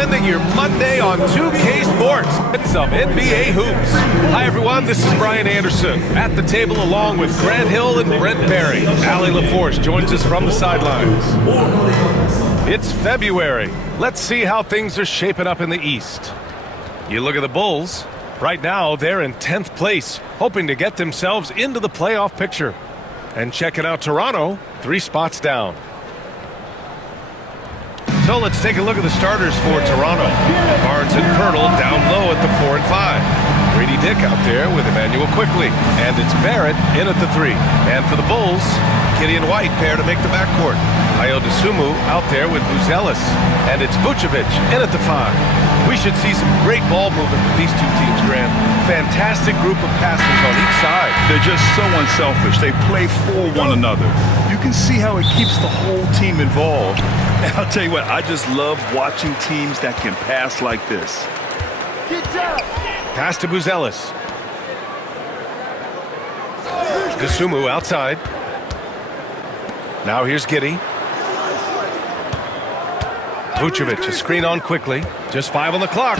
ending your Monday on 2K Sports and some NBA hoops. Hi, everyone. This is Brian Anderson at the table along with Grant Hill and Brent Barry. Allie LaForce joins us from the sidelines. It's February. Let's see how things are shaping up in the East. You look at the Bulls. Right now, they're in 10th place, hoping to get themselves into the playoff picture. And checking out Toronto, 3 spots down. So let's take a look at the starters for Toronto. Barnes and Pirtle down low at the 4 and 5. Grady Dick out there with Emmanuel Quickly. And it's Barrett in at the 3. And for the Bulls, Kitty and White pair to make the backcourt. Ayo Dosunmu out there with Buzelis. And it's Vucevic in at the 5. We should see some great ball movement with these two teams, Grant. Fantastic group of passers on each side. They're just so unselfish. They play for one another. You can see how it keeps the whole team involved. And I'll tell you what, I just love watching teams that can pass like this. Pass to Buzelis. Dosunmu outside. Now here's Giddey. Vucevic, a screen on quickly. Just 5 on the clock.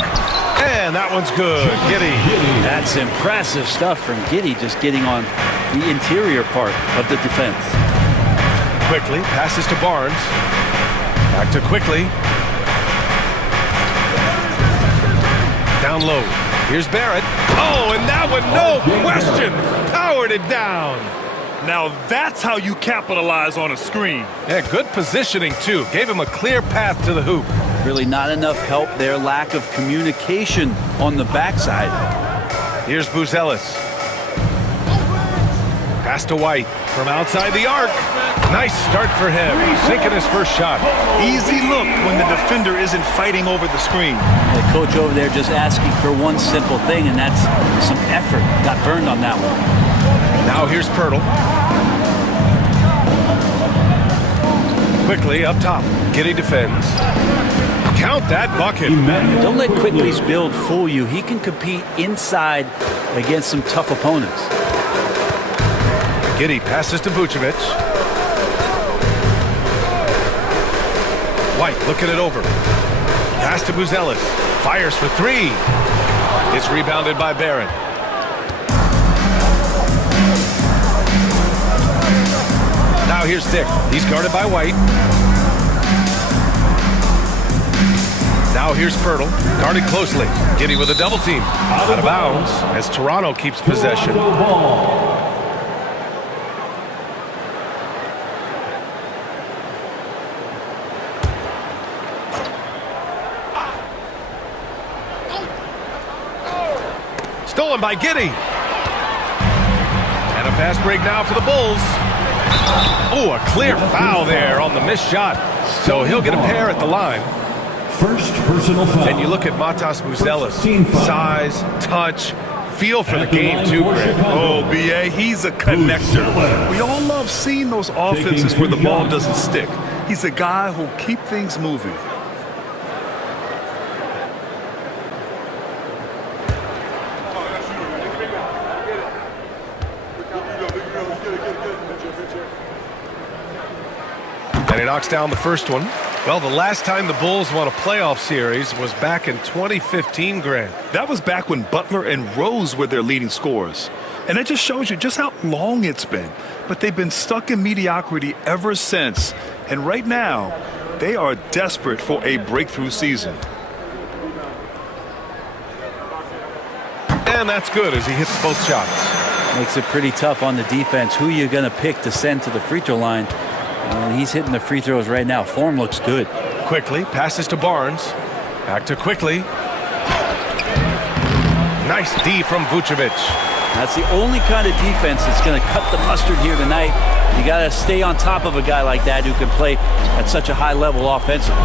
And that one's good. Giddey. That's impressive stuff from Giddey, just getting on the interior part of the defense. Quickly passes to Barnes. Back to Quickly. Down low. Here's Barrett. Oh, and that one, no question, powered it down. Now that's how you capitalize on a screen. Yeah, good positioning, too. Gave him a clear path to the hoop. Really not enough help there. Lack of communication on the backside. Here's Buzelis. Pass to White from outside the arc. Nice start for him. Sinking his first shot. Easy look when the defender isn't fighting over the screen. The coach over there just asking for one simple thing, and that's some effort. Got burned on that one. Now here's Pirtle. Quickly up top. Giddey defends. Count that bucket. Don't let Quickly's build fool you. He can compete inside against some tough opponents. Giddey passes to Vucevic. White looking it over. Pass to Buzelis. Fires for 3. It's rebounded by Barrett. Now here's Dick. He's guarded by White. Now here's Pirtle. Guarded closely. Giddey with a double team. Out of bounds as Toronto keeps possession. Stolen by Giddey. And a fast break now for the Bulls. Oh, a clear foul there on the missed shot. So he'll get a pair at the line. First personal foul. And you look at Matas Buzelis. Size, touch, feel for the game too, Grant. Oh, B.A., he's a connector. We all love seeing those offenses where the ball doesn't stick. He's a guy who'll keep things moving. And he knocks down the first one. Well, the last time the Bulls won a playoff series was back in 2015, Grant. That was back when Butler and Rose were their leading scorers. And it just shows you just how long it's been. But they've been stuck in mediocrity ever since. And right now, they are desperate for a breakthrough season. And that's good as he hits both shots. Makes it pretty tough on the defense. Who you going to pick to send to the free throw line? And he's hitting the free throws right now. Form looks good. Quickly passes to Barnes. Back to Quickly. Nice D from Vucevic. That's the only kind of defense that's going to cut the mustard here tonight. You got to stay on top of a guy like that who can play at such a high level offensively.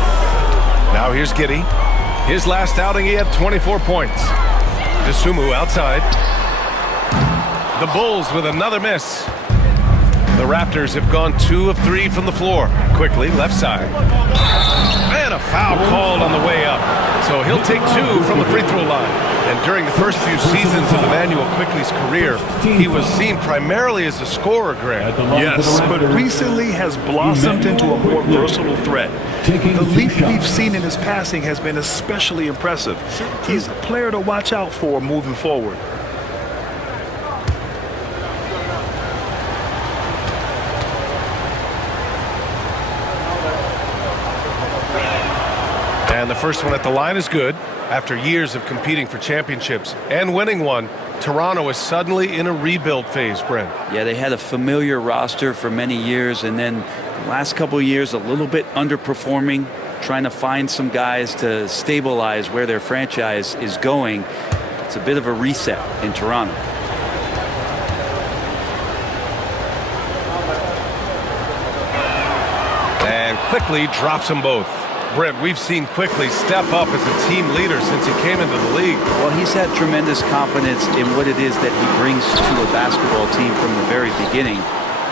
Now here's Giddey. His last outing, he had 24 points. Dosunmu outside. The Bulls with another miss. The Raptors have gone 2 of 3 from the floor. Quickly, left side. And a foul called on the way up. So he'll take 2 from the free throw line. And during the first few seasons of Emmanuel Quickley's career, he was seen primarily as a scorer, Grant. Yes, but recently has blossomed into a more versatile threat. The leap we've seen in his passing has been especially impressive. He's a player to watch out for moving forward. And the first one at the line is good. After years of competing for championships and winning one, Toronto is suddenly in a rebuild phase, Brent. Yeah, they had a familiar roster for many years, and then the last couple of years a little bit underperforming, trying to find some guys to stabilize where their franchise is going. It's a bit of a reset in Toronto. And Quickley drops them both. Brent, we've seen Quickley step up as a team leader since he came into the league. Well, he's had tremendous confidence in what it is that he brings to a basketball team from the very beginning.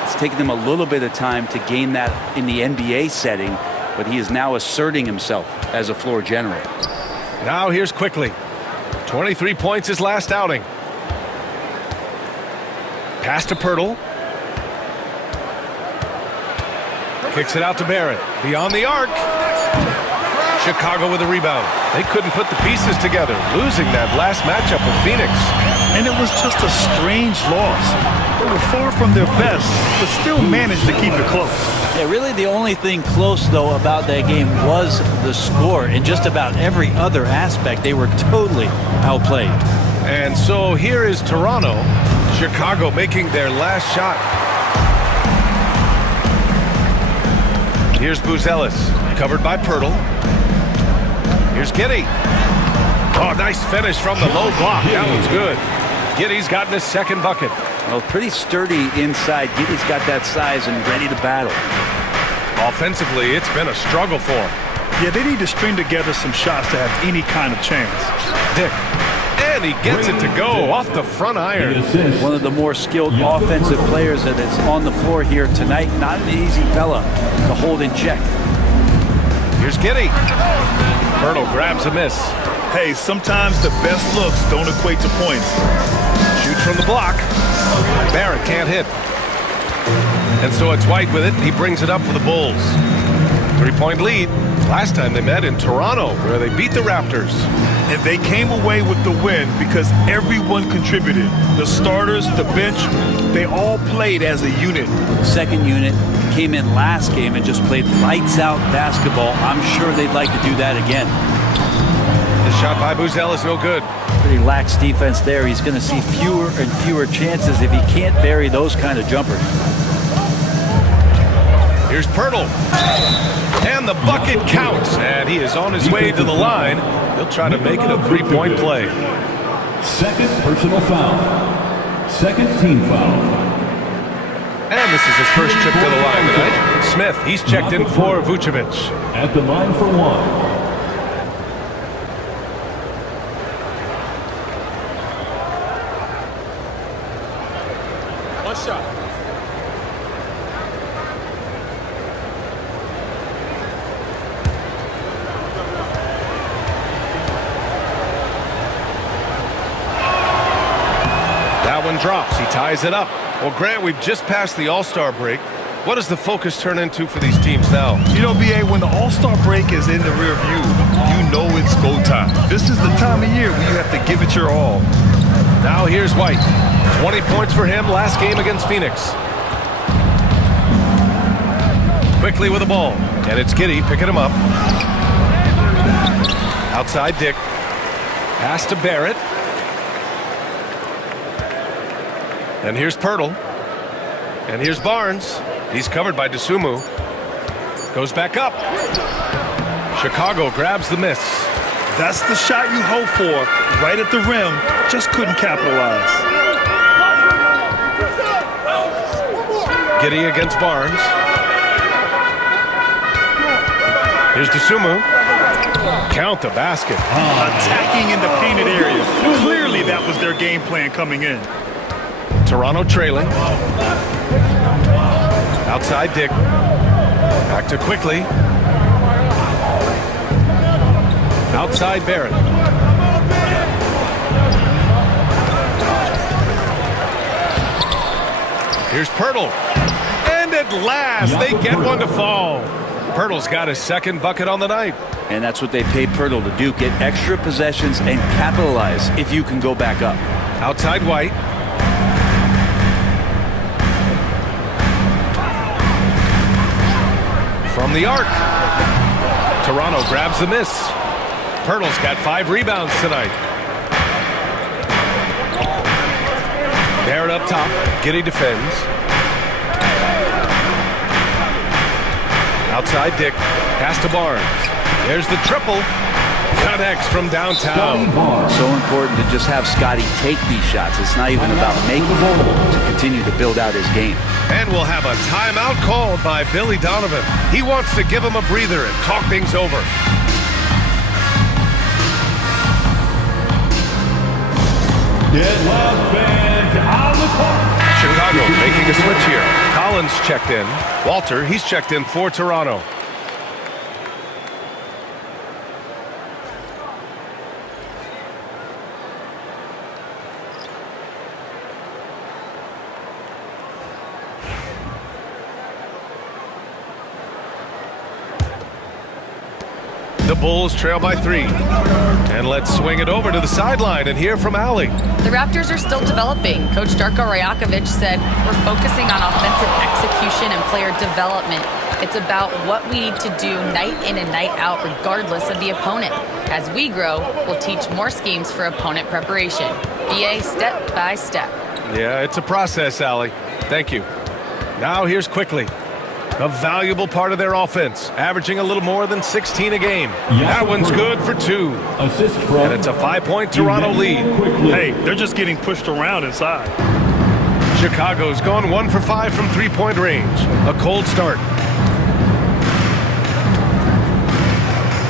It's taken him a little bit of time to gain that in the NBA setting, but he is now asserting himself as a floor general. Now here's Quickley. 23 points his last outing. Pass to Pirtle. Kicks it out to Barrett. Beyond the arc. Chicago with a rebound. They couldn't put the pieces together, losing that last matchup with Phoenix. And it was just a strange loss. They were far from their best, but still managed to keep it close. Yeah, really the only thing close, though, about that game was the score. In just about every other aspect, they were totally outplayed. And so here is Toronto. Chicago making their last shot. Here's Buzelis, covered by Pirtle. Here's Giddey. Oh, nice finish from the low block. That one's good. Giddey's gotten his second bucket. Well, pretty sturdy inside. Giddey's got that size and ready to battle. Offensively, it's been a struggle for him. Yeah, they need to string together some shots to have any kind of chance. Dick. And he gets it to go off the front iron. One of the more skilled offensive players that is on the floor here tonight. Not an easy fella to hold in check. Here's Giddey. Pirtle grabs a miss. Hey, sometimes the best looks don't equate to points. Shoots from the block. Barrett can't hit. And so it's White with it. He brings it up for the Bulls. 3-point lead. Last time they met in Toronto, where they beat the Raptors. And they came away with the win because everyone contributed. The starters, the bench, they all played as a unit. The second unit came in last game and just played lights out basketball. I'm sure they'd like to do that again. The shot by Buzelis no good. Pretty lax defense there. He's going to see fewer and fewer chances if he can't bury those kind of jumpers. Here's Pirtle. And the bucket counts. And he is on his way to the line. He'll try to make it a 3-point play. Second personal foul. Second team foul. And this is his first trip to the line tonight. Smith, he's checked in for Vucevic. At the line for one. One shot. That one drops. He ties it up. Well, Grant, we've just passed the All-Star break. What does the focus turn into for these teams now? You know, BA, when the All-Star break is in the rear view, you know it's go time. This is the time of year where you have to give it your all. Now here's White. 20 points for him last game against Phoenix. Quickly with the ball. And it's Giddey picking him up. Outside Dick. Pass to Barrett. And here's Pirtle. And here's Barnes. He's covered by DeSumo. Goes back up. Chicago grabs the miss. That's the shot you hope for. Right at the rim. Just couldn't capitalize. Giddey against Barnes. Here's DeSumo. Count the basket. Attacking in the painted area. Clearly that was their game plan coming in. Toronto trailing. Outside Dick. Back to Quickley. Outside Barrett. Here's Pirtle. And at last, they get one to fall. Pirtle's got his second bucket on the night. And that's what they pay Pirtle to do, get extra possessions and capitalize if you can go back up. Outside White. From the arc. Toronto grabs the miss. Pirtle's got 5 rebounds tonight. Barrett up top. Giddy defends. Outside Dick. Pass to Barnes. There's the triple. Connects from downtown. So important to just have Scotty take these shots. It's not even about making them, to continue to build out his game. And we'll have a timeout called by Billy Donovan. He wants to give him a breather and talk things over. Get loud, fans, on the court. Chicago making a switch here. Collins checked in. Walter, he's checked in for Toronto. The Bulls trail by 3. And let's swing it over to the sideline and hear from Allie. The Raptors are still developing. Coach Darko Rajakovic said, we're focusing on offensive execution and player development. It's about what we need to do night in and night out, regardless of the opponent. As we grow, we'll teach more schemes for opponent preparation. BA step by step. Yeah, it's a process, Allie. Thank you. Now here's Quickly. A valuable part of their offense, averaging a little more than 16 a game. That one's good for 2. Assist from. And it's a 5-point Toronto lead. Hey, they're just getting pushed around inside. Chicago's gone 1 for 5 from 3-point range. A cold start.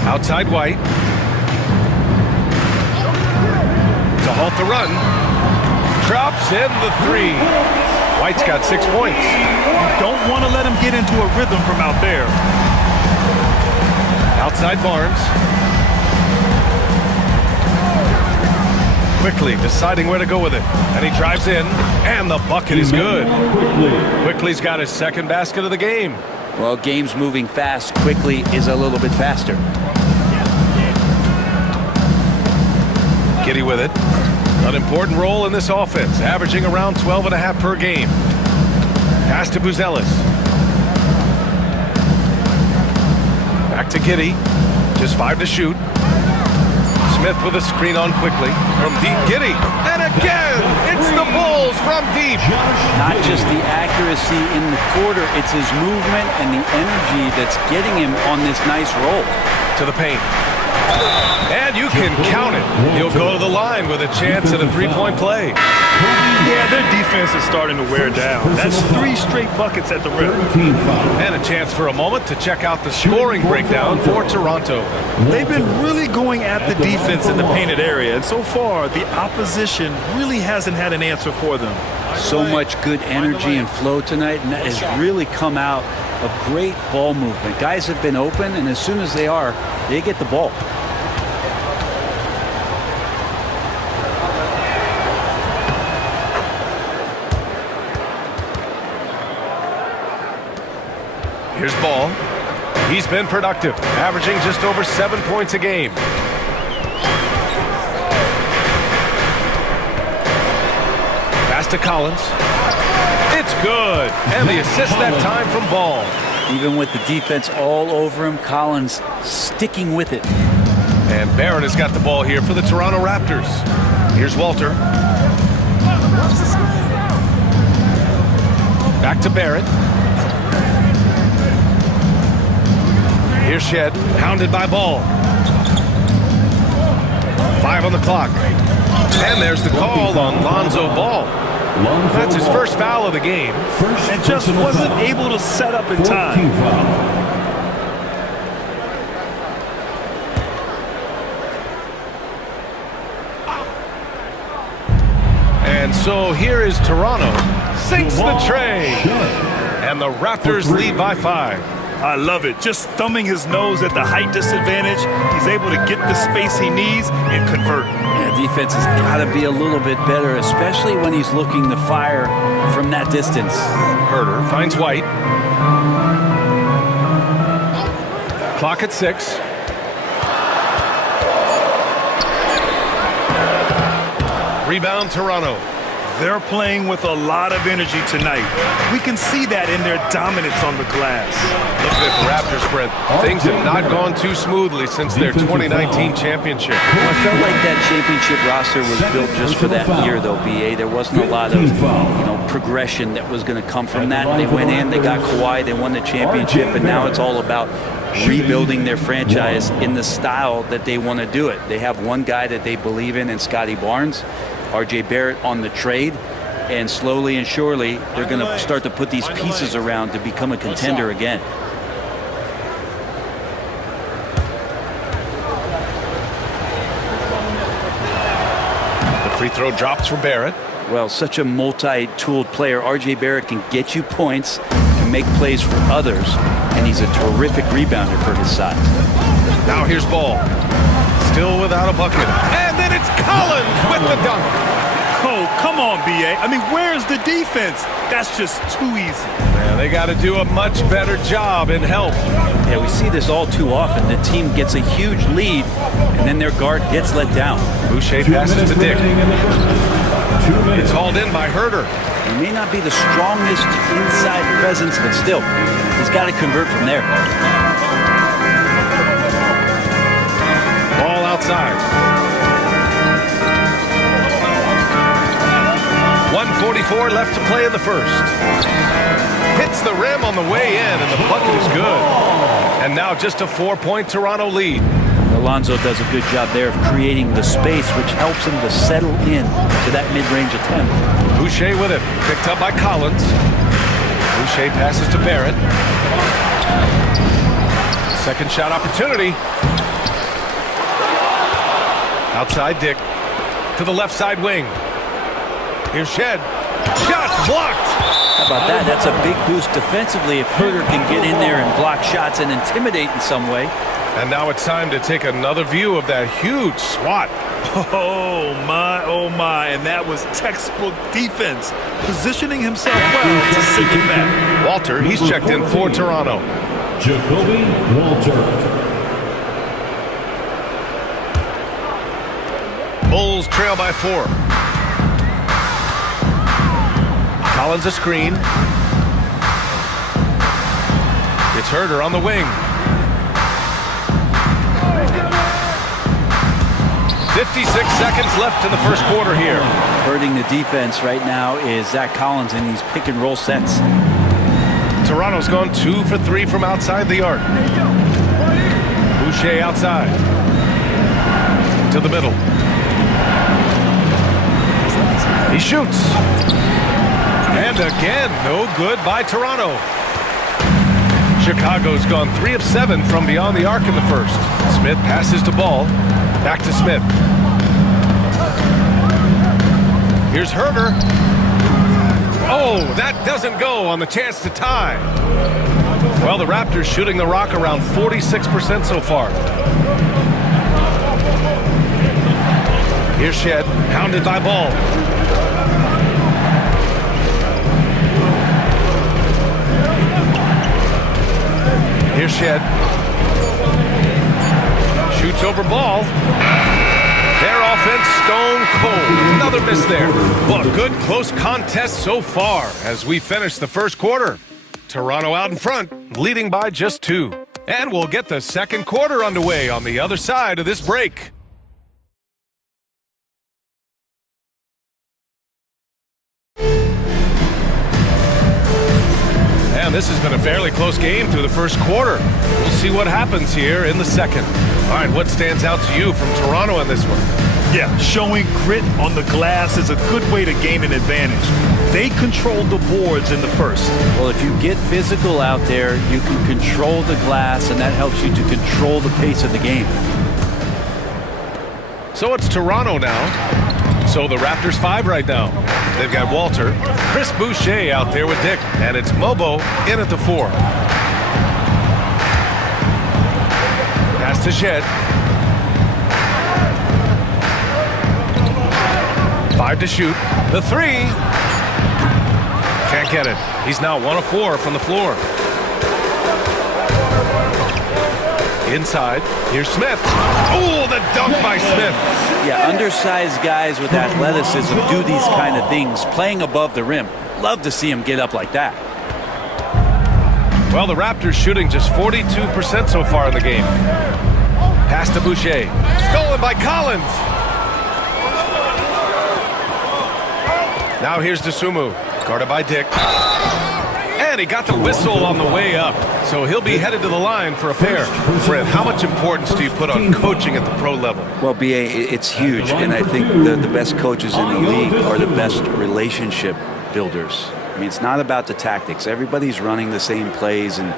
Outside White. To halt the run. Drops in the 3. White's got 6 points. You don't want to let him get into a rhythm from out there. Outside Barnes. Quickly deciding where to go with it. And he drives in, and the bucket is good. Quickly's got his second basket of the game. Well, games moving fast quickly is a little bit faster. Giddy with it. An important role in this offense, averaging around 12.5 per game. Pass to Buzelis. Back to Giddy. Just 5 to shoot. Smith with a screen on Quickly. From deep, Giddy. And again, it's the Bulls from deep. Not just the accuracy in the quarter, it's his movement and the energy that's getting him on this nice roll. To the paint. And you can count it. He'll go to the line with a chance at a 3-point play. Yeah, their defense is starting to wear down. That's 3 straight buckets at the rim. And a chance for a moment to check out the scoring breakdown for Toronto. They've been really going at the defense in the painted area, and so far, the opposition really hasn't had an answer for them. So much good energy and flow tonight, and that has really come out of great ball movement. Guys have been open, and as soon as they are, they get the ball. Here's Ball. He's been productive, averaging just over 7 points a game. Pass to Collins. It's good. And the assist that time from Ball. Even with the defense all over him, Collins sticking with it. And Barrett has got the ball here for the Toronto Raptors. Here's Walter. Back to Barrett. Here's Shed, hounded by Ball. 5 on the clock. And there's the call on Lonzo Ball. That's his first foul of the game. And just wasn't able to set up in time. And so here is Toronto. Sinks the tray. And the Raptors lead by 5. I love it. Just thumbing his nose at the height disadvantage. He's able to get the space he needs and convert. Yeah, defense has got to be a little bit better, especially when he's looking to fire from that distance. Herder finds White. Clock at 6. Rebound, Toronto. They're playing with a lot of energy tonight. We can see that in their dominance on the glass. Looking at the Raptors, Brent, things have not gone too smoothly since their 2019 championship. Well, I felt like that championship roster was built just for that year, though, BA. There wasn't a lot of progression that was going to come from that. They went in, they got Kawhi, they won the championship, and now it's all about rebuilding their franchise in the style that they want to do it. They have one guy that they believe in Scotty Barnes. RJ Barrett on the trade, and slowly and surely they're going to start to put these pieces around to become a contender again. The free throw drops for Barrett. Well, such a multi-tooled player. RJ Barrett can get you points, can make plays for others, and he's a terrific rebounder for his size. Now here's Ball. Still without a bucket. And then it's Collins with the dunk. Oh, come on, BA. I mean, where's the defense? That's just too easy. Yeah, they got to do a much better job in help. Yeah, we see this all too often. The team gets a huge lead, and then their guard gets let down. Boucher passes to Dick. It's hauled in by Herder. He may not be the strongest inside presence, but still, he's got to convert from there. Ball outside. 1:44 left to play in the first. Hits the rim on the way in, and the bucket is good. And now just a 4-point Toronto lead. Alonzo does a good job there of creating the space, which helps him to settle in to that mid-range attempt. Boucher with it. Picked up by Collins. Boucher passes to Barrett. Second shot opportunity. Outside Dick. To the left side wing. Here's Shed. Shots blocked. How about that? That's a big boost defensively if Herder can get in there and block shots and intimidate in some way. And now it's time to take another view of that huge swat. Oh, my. And that was textbook defense. Positioning himself well to send it back. Walter, he's checked in for Toronto. Jacoby Walter. Bulls trail by 4. Collins a screen. It's Herder on the wing. 56 seconds left in the first quarter here. Hurting the defense right now is Zach Collins in these pick and roll sets. Toronto's gone 2 for 3 from outside the arc. Boucher outside. To the middle. He shoots. And again, no good by Toronto. Chicago's gone 3 of 7 from beyond the arc in the first. Smith passes to Ball. Back to Smith. Here's Herder. Oh, that doesn't go on the chance to tie. Well, the Raptors shooting the rock around 46% so far. Here's Shed, hounded by Ball. Here's Shed. Shoots over Ball. Their offense stone cold. Another miss there. Well, a good close contest so far as we finish the first quarter. Toronto out in front, leading by just 2. And we'll get the second quarter underway on the other side of this break. And this has been a fairly close game through the first quarter. We'll see what happens here in the second. All right, what stands out to you from Toronto in this one? Yeah, showing grit on the glass is a good way to gain an advantage. They controlled the boards in the first. Well, if you get physical out there, you can control the glass, and that helps you to control the pace of the game. So it's Toronto now. So the Raptors 5 right now. They've got Walter, Chris Boucher out there with Dick, and it's Mobo in at the 4. Pass to Shed. 5 to shoot. The 3. Can't get it. He's now 1 of 4 from the floor. Inside, here's Smith. Oh, the dunk by Smith. Yeah, undersized guys with athleticism do these kind of things, playing above the rim. Love to see him get up like that. Well, the Raptors shooting just 42% so far in the game. Pass to Boucher. Stolen by Collins. Now here's Dosunmu. Guarded by Dick. And he got the whistle on the way up. So he'll be headed to the line for a pair. Brent, how much importance do you put on coaching at the pro level? Well, B.A., it's huge. And I think the best coaches in the league are the best relationship builders. I mean, it's not about the tactics. Everybody's running the same plays and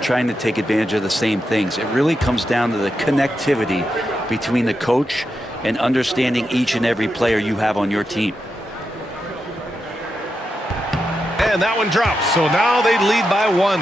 trying to take advantage of the same things. It really comes down to the connectivity between the coach and understanding each and every player you have on your team. And that one drops, so now they lead by 1.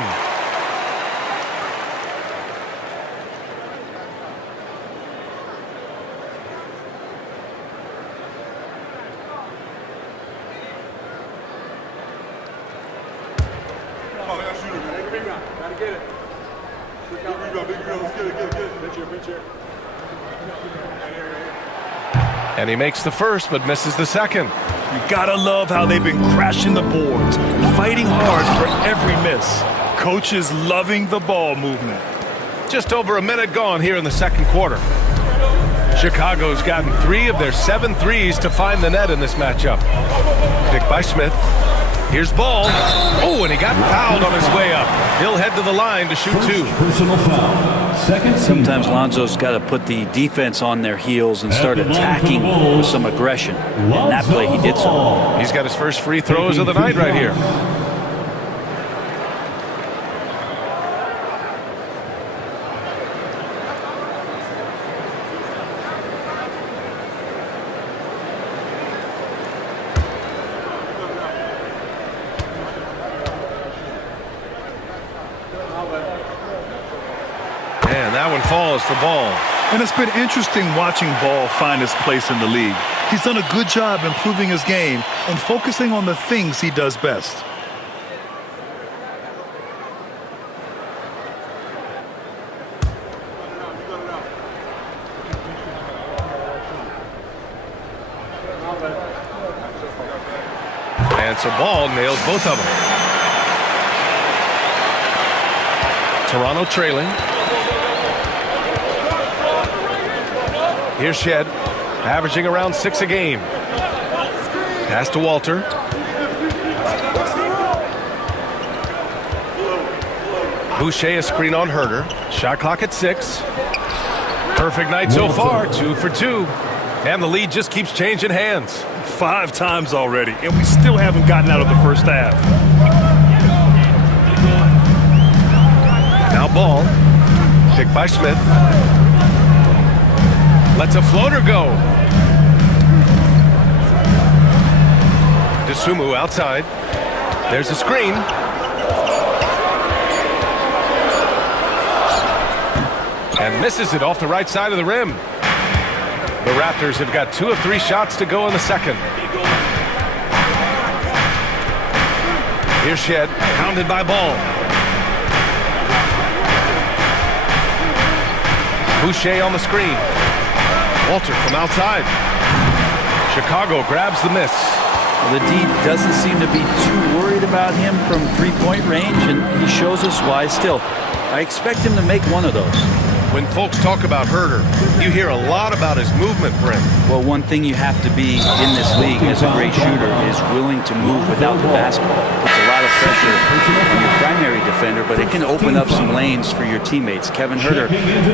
And he makes the first, but misses the second. You gotta love how they've been crashing the boards, fighting hard for every miss. Coaches loving the ball movement. Just over a minute gone here in the second quarter. Chicago's gotten 3 of their 7 threes to find the net in this matchup. Picked by Smith. Here's Ball. Oh, and he got fouled on his way up. He'll head to the line to shoot 2. Personal foul. Second. Sometimes Lonzo's got to put the defense on their heels and start attacking with some aggression. And that play, he did so. He's got his first free throws of the night right here. And that one falls for Ball. And it's been interesting watching Ball find his place in the league. He's done a good job improving his game and focusing on the things he does best. And so Ball nails both of them. Toronto trailing. Here's Shed, averaging around 6 a game. Pass to Walter. Boucher a screen on Herter. Shot clock at 6. Perfect night so far, 2 for 2. And the lead just keeps changing hands. 5 times already, and we still haven't gotten out of the first half. Now Ball, picked by Smith. Lets a floater go. Dosunmu outside. There's a screen. And misses it off the right side of the rim. The Raptors have got 2 of 3 shots to go in the second. Here's Shed, pounded by Ball. Boucher on the screen. Walter from outside. Chicago grabs the miss. Well, the D doesn't seem to be too worried about him from three-point range, and he shows us why still. I expect him to make one of those. When folks talk about Herter, you hear a lot about his movement, Brent. Well, one thing you have to be in this league as a great shooter is willing to move without the basketball. Puts a lot of pressure on your primary defender, but it can open up some lanes for your teammates. Kevin Herter,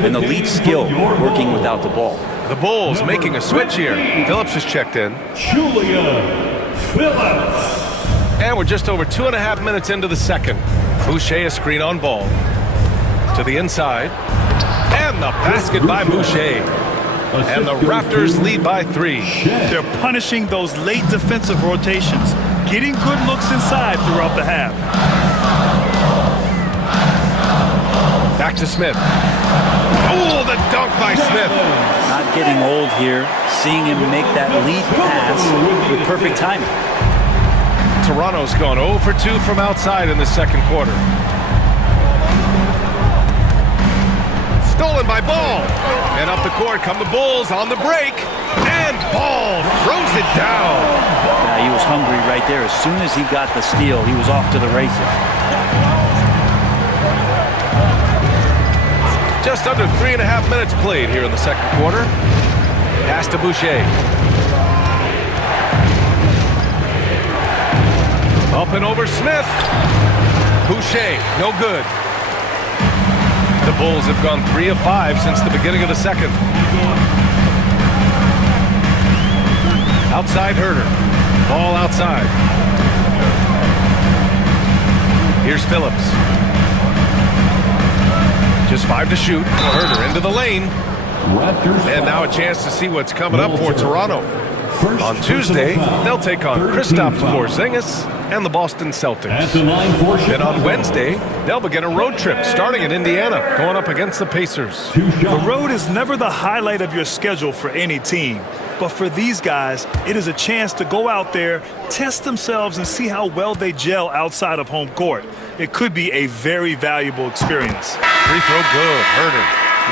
an elite skill working without the ball. The Bulls making a switch here. Phillips has checked in. Julia Phillips. And we're just over 2.5 minutes into the second. Boucher a screen on Ball. To the inside. And the basket by Boucher. And the Raptors lead by 3. They're punishing those late defensive rotations, getting good looks inside throughout the half. Back to Smith. Oh, the dunk by Smith. Not getting old here. Seeing him make that lead pass with perfect timing. Toronto's gone 0 for 2 from outside in the second quarter. Stolen by Ball. And up the court come the Bulls on the break. And Ball throws it down. Yeah, he was hungry right there. As soon as he got the steal, he was off to the races. Just under 3.5 minutes played here in the second quarter. Pass to Boucher. Up and over Smith. Boucher, no good. The Bulls have gone 3 of 5 since the beginning of the second. Outside Herter. Ball outside. Here's Phillips. Just 5 to shoot. Herter into the lane. And now a chance to see what's coming up for Toronto. On Tuesday, they'll take on Kristaps Porzingis and the Boston Celtics. Then on Wednesday, they'll begin a road trip starting in Indiana, going up against the Pacers. The road is never the highlight of your schedule for any team. But for these guys, it is a chance to go out there, test themselves, and see how well they gel outside of home court. It could be a very valuable experience. Free throw good. Herter.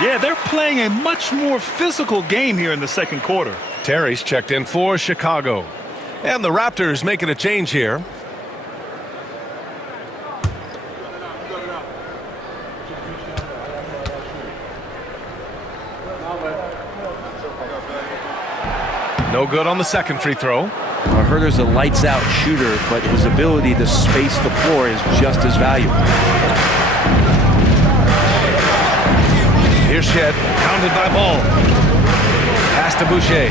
Yeah, they're playing a much more physical game here in the second quarter. Terry's checked in for Chicago. And the Raptors making a change here. No good on the second free throw. Well, Herter's a lights-out shooter, but his ability to space the floor is just as valuable. Here's Shed, pounded by Ball. Pass to Boucher.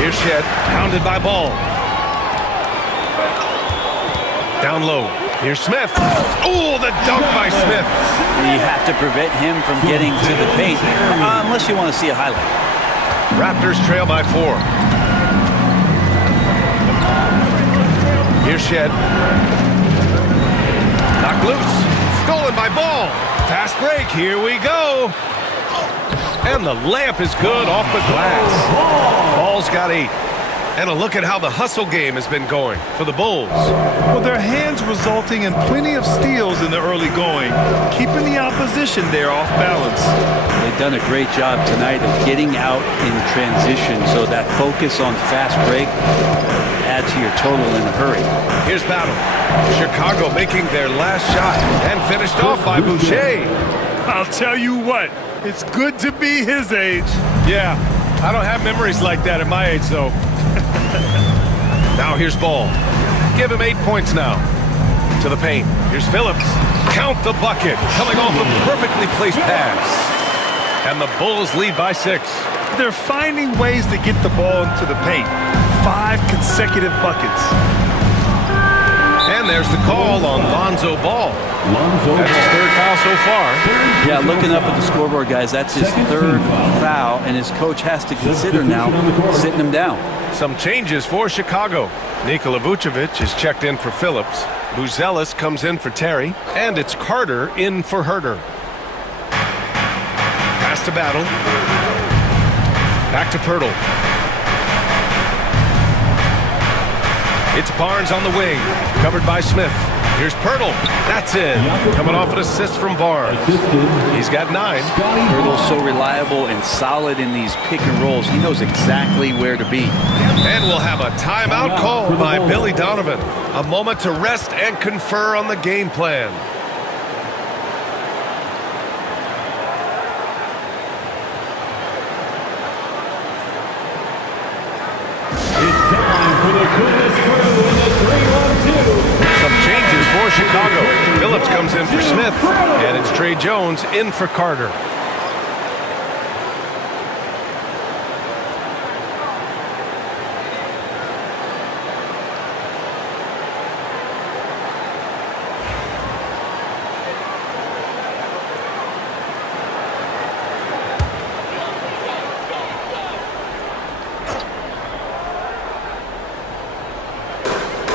Here's Shed, pounded by Ball. Down low. Here's Smith. Oh, the dunk by Smith. You have to prevent him from getting to the paint, unless you want to see a highlight. Raptors trail by 4. Here's Shed. Knocked loose. Stolen by Ball. Fast break. Here we go. And the layup is good off the glass. Ball's got 8. And a look at how the hustle game has been going for the Bulls. Well, their hands resulting in plenty of steals in the early going, keeping the opposition there off balance. They've done a great job tonight of getting out in transition, so that focus on fast break adds to your total in a hurry. Here's Battle. Chicago making their last shot and finished off by Boucher. I'll tell you what, it's good to be his age. Yeah, I don't have memories like that at my age, though. Now here's Ball. Give him 8 points now. To the paint. Here's Phillips. Count the bucket. Coming off a perfectly placed pass. And the Bulls lead by 6. They're finding ways to get the ball into the paint. 5 consecutive buckets. And there's the call on Lonzo Ball. That's his 3rd foul so far. Yeah, looking up at the scoreboard, guys, that's his 3rd foul, and his coach has to consider now sitting him down. Some changes for Chicago. Nikola Vucevic is checked in for Phillips. Buzelis comes in for Terry. And it's Carter in for Herter. Pass to Battle. Back to Pirtle. It's Barnes on the wing. Covered by Smith. Here's Pirtle. That's in. Coming off an assist from Barnes. He's got 9. Pirtle's so reliable and solid in these pick and rolls. He knows exactly where to be. And we'll have a timeout called by Billy Donovan. A moment to rest and confer on the game plan. It's time for the goodness crew in the 3-1-2. Some changes for Chicago. Phillips comes in for Smith, and it's Trey Jones in for Carter.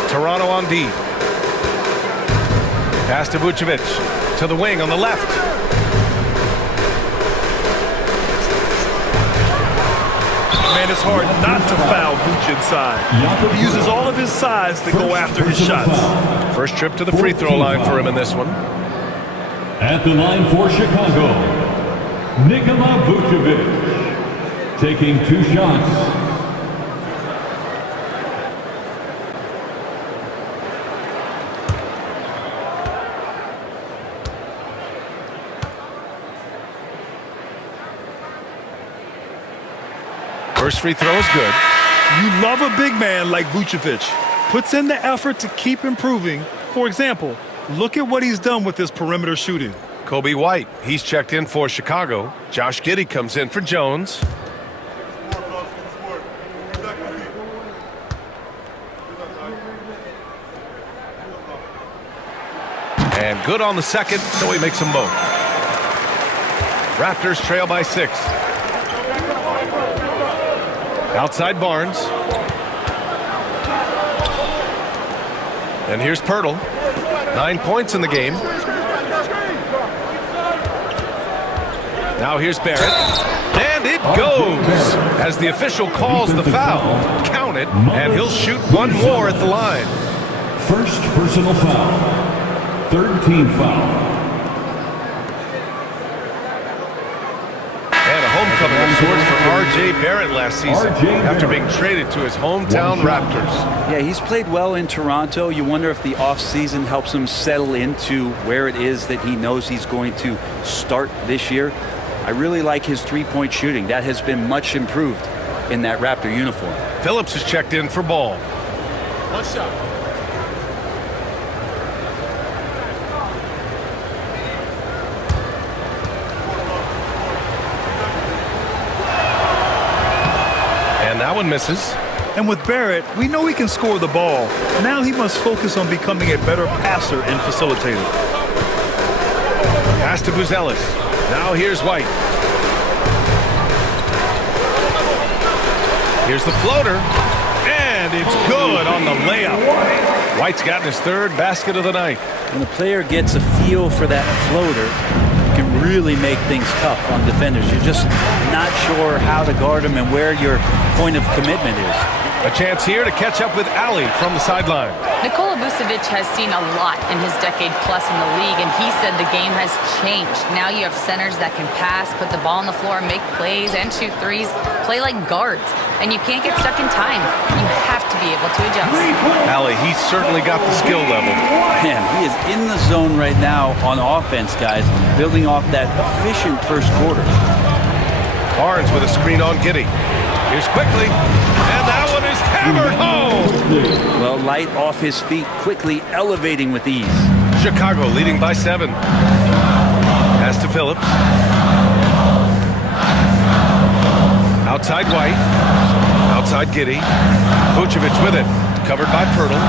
Toronto on D. Pass to Vucevic. To the wing on the left. Man, it's hard not to foul Vuce inside. He uses all of his size to go after his shots. First trip to the free throw line for him in this one. At the line for Chicago, Nikola Vucevic, taking 2 shots. First free throw is good. You love a big man like Vucevic. Puts in the effort to keep improving. For example, look at what he's done with his perimeter shooting. Kobe White, he's checked in for Chicago. Josh Giddey comes in for Jones. And good on the second, so he makes them both. Raptors trail by 6. Outside Barnes. And here's Pirtle. 9 points in the game. Now here's Barrett. And it goes! As the official calls the foul. Count it, and he'll shoot one more at the line. First personal foul. 3rd team foul. Homecoming of sorts for R.J. Barrett last season after being traded to his hometown Raptors. Yeah, he's played well in Toronto. You wonder if the offseason helps him settle into where it is that he knows he's going to start this year. I really like his three-point shooting. That has been much improved in that Raptor uniform. Phillips is checked in for ball. One shot. That one misses. And with Barrett, we know he can score the ball. Now he must focus on becoming a better passer and facilitator. Pass to Buzelis. Now here's White. Here's the floater. And it's good on the layup. White's gotten his 3rd basket of the night. When the player gets a feel for that floater, can really make things tough on defenders. You're just not sure how to guard them and where your point of commitment is. A chance here to catch up with Ali from the sideline. Nikola Vucevic has seen a lot in his decade plus in the league, and he said the game has changed. Now you have centers that can pass, put the ball on the floor, make plays, and shoot threes, play like guards. And you can't get stuck in time. You have to be able to adjust. Ali, he's certainly got the skill level. Man, he is in the zone right now on offense, guys, building off that efficient first quarter. Barnes with a screen on Giddey. Here's quickly, and that one is hammered home. Well, light off his feet, quickly elevating with ease. Chicago leading by 7. Pass to Phillips. Outside White. Outside Giddey. Vucevic with it. Covered by Pirtle.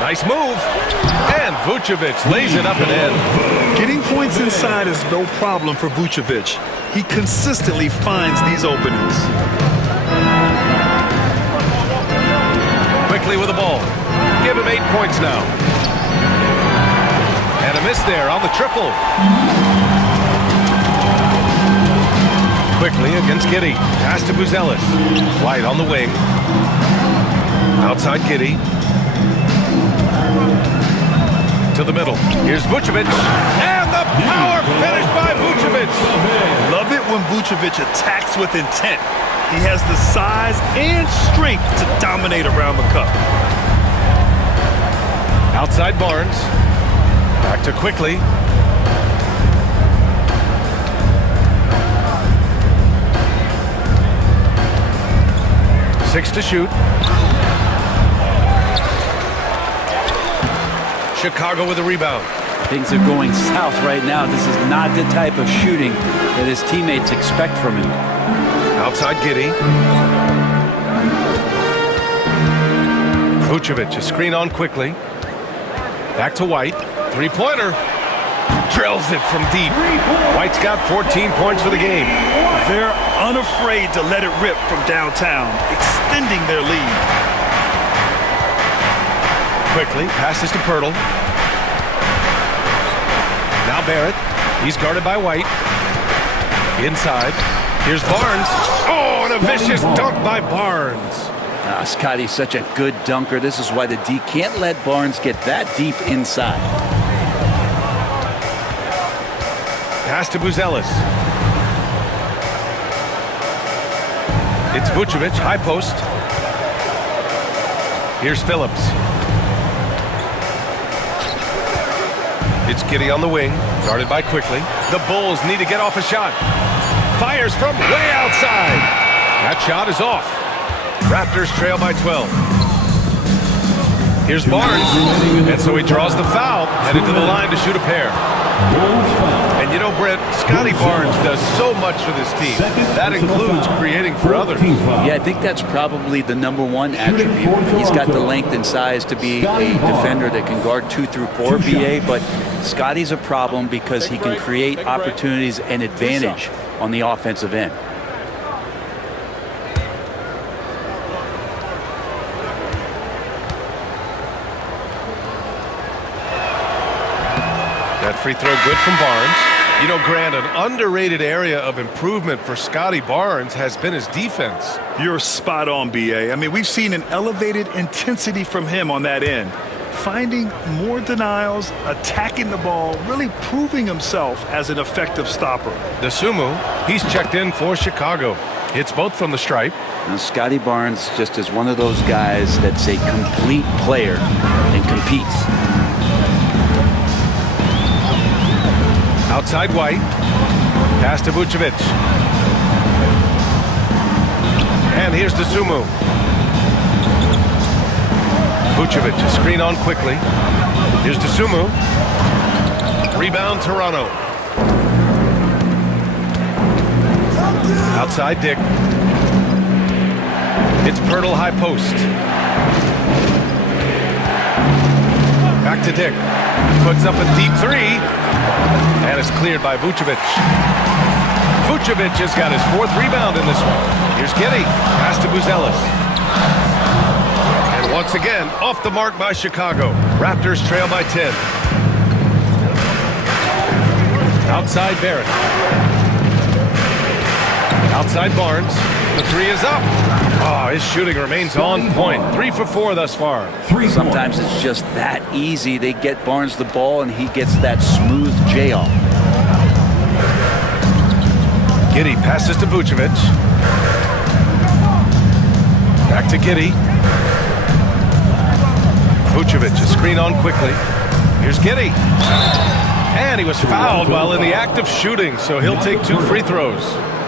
Nice move. And Vucevic lays it up and in. Getting points inside is no problem for Vucevic. He consistently finds these openings. Quickly with the ball. Give him 8 points now. And a miss there on the triple. Quickly against Giddey. Pass to Buzelis. White on the wing. Outside Giddey. To the middle. Here's Vucevic. And the power finish by Vucevic. Love it when Vucevic attacks with intent. He has the size and strength to dominate around the cup. Outside Barnes. Back to Quickly. Six to shoot. Chicago with a rebound. Things are going south right now. This is not the type of shooting that his teammates expect from him. Outside Giddey. Vucevic, a screen on Quickly. Back to White. Three-pointer. Drills it from deep. White's got 14 points for the game. They're unafraid to let it rip from downtown, extending their lead. quickly. Passes to Pirtle. Now Barrett. He's guarded by White. Inside. Here's Barnes. Oh, and a vicious dunk by Barnes. Scotty's such a good dunker. This is why the D can't let Barnes get that deep inside. Pass to Buzelis. It's Vucevic, high post. Here's Phillips. It's Giddey on the wing, guarded by Quickly. The Bulls need to get off a shot. Fires from way outside. That shot is off. Raptors trail by 12. Here's Barnes, and so he draws the foul, headed to the line to shoot a pair. And you know, Brent, Scotty Barnes does so much for this team. That includes creating for others. Yeah, I think that's probably the #1 attribute. He's got the length and size to be a defender that can guard 2 through 4, BA, but Scotty's a problem because he can create opportunities and advantage on the offensive end. That free throw good from Barnes. You know, Grant, an underrated area of improvement for Scotty Barnes has been his defense. You're spot on, BA. I mean, we've seen an elevated intensity from him on that end. Finding more denials, attacking the ball, really proving himself as an effective stopper. Dosunmu, he's checked in for Chicago. Hits both from the stripe. Now, Scotty Barnes just is one of those guys that's a complete player and competes. Outside White. Pass to Vucevic. And here's Dosunmu. Vucevic, a screen on Quickly. Here's Dosunmu. Rebound Toronto. Outside Dick. It's Pirtle high post. Back to Dick. Puts up a deep three. And it's cleared by Vucevic. Vucevic has got his 4th rebound in this one. Here's Giddey. Pass to Buzelis. And once again, off the mark by Chicago. Raptors trail by 10. Outside Barrett. Outside Barnes. The 3 is up. Oh, his shooting remains on point. 3 for 4 thus far. Sometimes it's just that easy. They get Barnes the ball, and he gets that smooth J off. Giddey passes to Vucevic. Back to Giddey. Vucevic, a screen on Quickly. Here's Giddey. And he was fouled while in the act of shooting, so he'll take 2 free throws.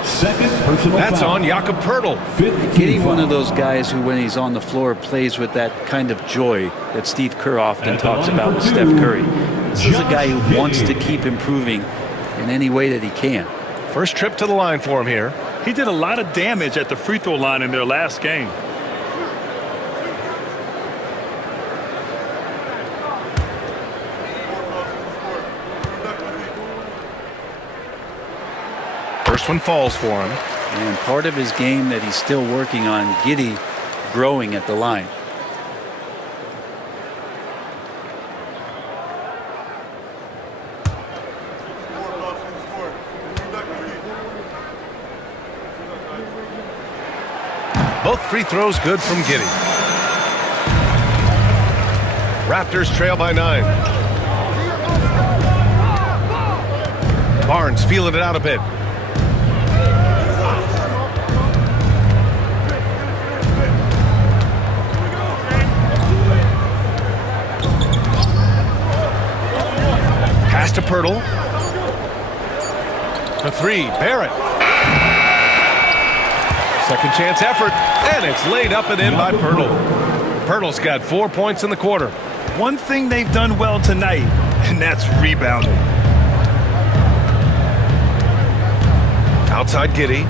That's on Jakob Pirtle. Giddey, one of those guys who, when he's on the floor, plays with that kind of joy that Steve Kerr often talks about with Steph Curry. This is a guy who wants to keep improving in any way that he can. First trip to the line for him here. He did a lot of damage at the free throw line in their last game. First one falls for him. And part of his game that he's still working on, Giddey growing at the line. Both free throws good from Giddey. Raptors trail by 9. Barnes feeling it out a bit. Pass to Pirtle. The 3, Barrett. Second chance effort, and it's laid up and in by Pirtle. Pirtle's got 4 points in the quarter. One thing they've done well tonight, and that's rebounding. Outside Giddey.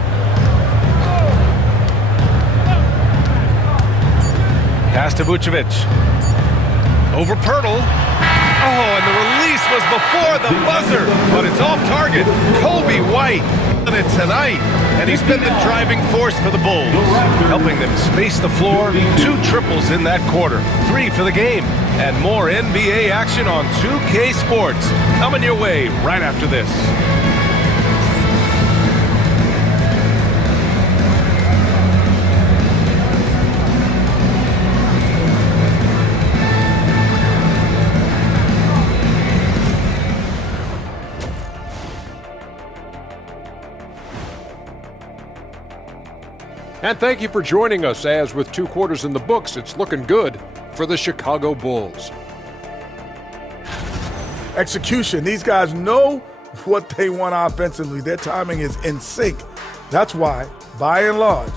Pass to Vucevic. Over Pirtle. Oh, and the release was before the buzzer, but it's off target. Kobe White in it tonight, and he's been the driving force for the Bulls, helping them space the floor. 2 triples in that quarter, 3 for the game, and more NBA action on 2K Sports coming your way right after this. And thank you for joining us, as with 2 quarters in the books, it's looking good for the Chicago Bulls. Execution. These guys know what they want offensively. Their timing is in sync. That's why, by and large,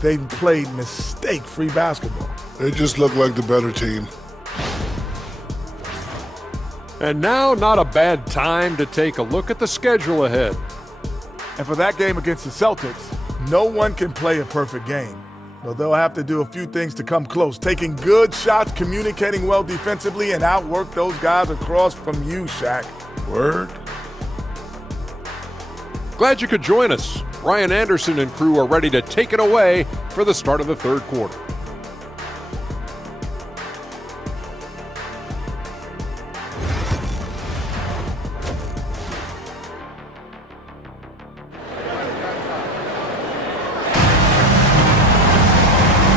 they've played mistake-free basketball. They just look like the better team. And now, not a bad time to take a look at the schedule ahead. And for that game against the Celtics, no one can play a perfect game. But they'll have to do a few things to come close. Taking good shots, communicating well defensively, and outwork those guys across from you, Shaq. Word. Glad you could join us. Ryan Anderson and crew are ready to take it away for the start of the 3rd quarter.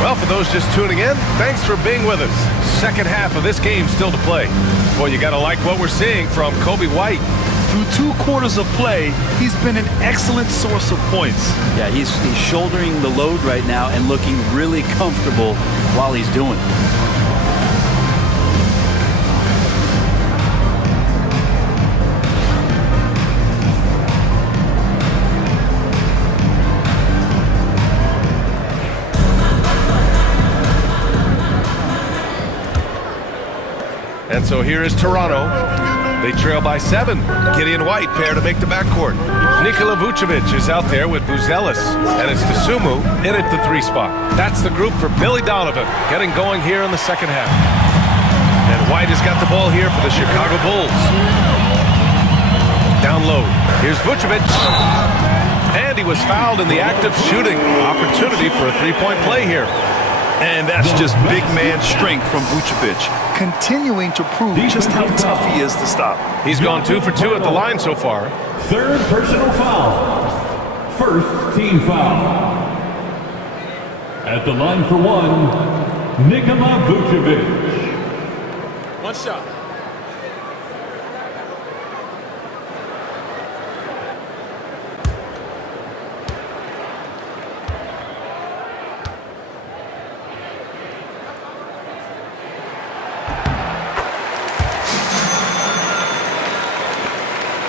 Well, for those just tuning in, thanks for being with us. Second half of this game still to play. Boy, you got to like what we're seeing from Kobe White. Through 2 quarters of play, he's been an excellent source of points. Yeah, he's shouldering the load right now and looking really comfortable while he's doing it. And so here is Toronto. They trail by 7. Gideon White pair to make the backcourt. Nikola Vucevic is out there with Buzelis, and it's Dosunmu in at the 3 spot. That's the group for Billy Donovan, getting going here in the second half. And White has got the ball here for the Chicago Bulls. Down low. Here's Vucevic. And he was fouled in the act of shooting. Opportunity for a 3-point play here. And that's just big man strength from Vucevic, continuing to prove just how tough he is to stop. He's gone 2 for 2 at the line so far. 3rd personal foul. 1st team foul. At the line for 1, Nikola Vucevic. 1 shot.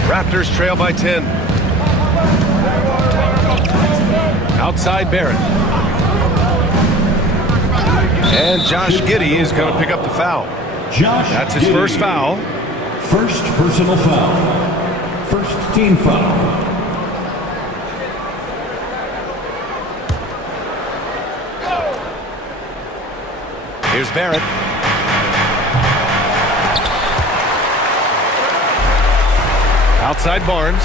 Raptors trail by 10. Outside Barrett. And Josh Giddey is going to pick up the foul. That's his first foul. 1st personal foul. 1st team foul. Here's Barrett. Outside Barnes.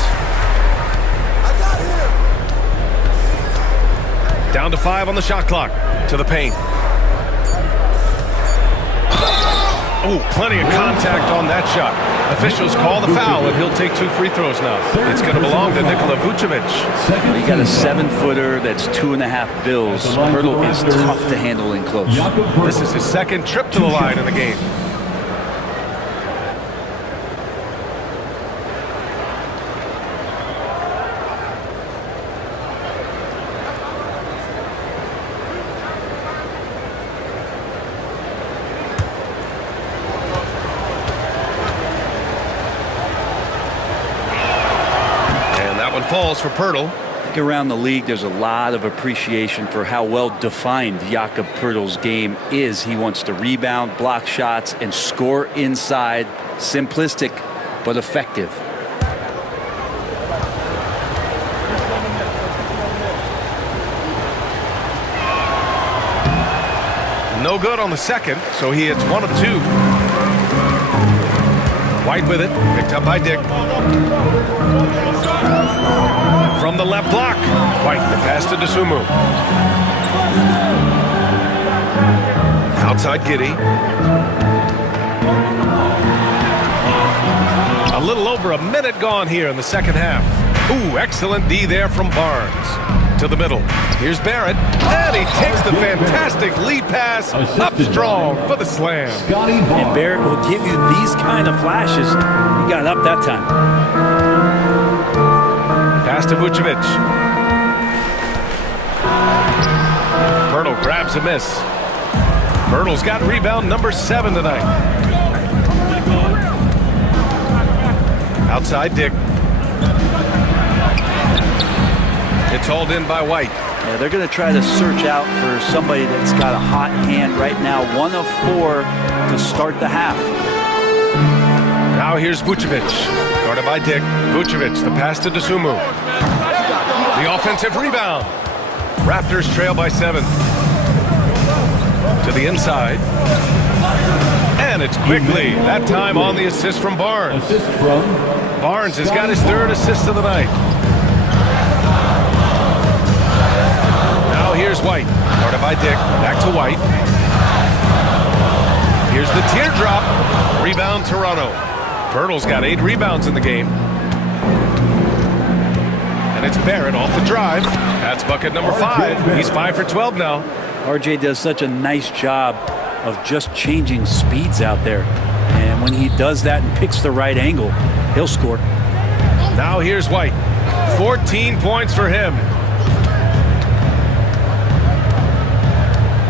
Down to 5 on the shot clock. To the paint. Oh, plenty of contact on that shot. Officials call the foul, and he'll take 2 free throws now. It's going to belong to Nikola Vucevic. You got a 7-footer that's 2.5 bills. Pirtle is tough to handle in close. This is his 2nd trip to the line in the game. Falls for Pirtle. I think around the league, there's a lot of appreciation for how well defined Jakob Pirtle's game is. He wants to rebound, block shots, and score inside. Simplistic, but effective. No good on the second, so he hits 1 of 2. White with it, picked up by Dick. From the left block, White, the pass to Dosunmu. Outside Giddey. A little over a minute gone here in the second half. Ooh, excellent D there from Barnes. To the middle. Here's Barrett. And he takes the fantastic lead pass up strong for the slam. And Barrett will give you these kind of flashes. He got up that time. Pass to Vucevic. Pirtle grabs a miss. Pirtle's got rebound number 7 tonight. Outside Dick. It's hauled in by White. Yeah, they're going to try to search out for somebody that's got a hot hand right now. 1 of 4 to start the half. Now here's Vucevic. Guarded by Dick. Vucevic, the pass to Dosunmu. The offensive rebound. Raptors trail by 7. To the inside. And it's quickly. That time on the assist from Barnes. Barnes has got his 3rd assist of the night. Now here's White. Guarded by Dick. Back to White. Here's the teardrop. Rebound Toronto. Pirtle's got 8 rebounds in the game. And it's Barrett off the drive. That's bucket number 5. He's 5 for 12 now. RJ does such a nice job of just changing speeds out there. And when he does that and picks the right angle, he'll score. Now here's White. 14 points for him.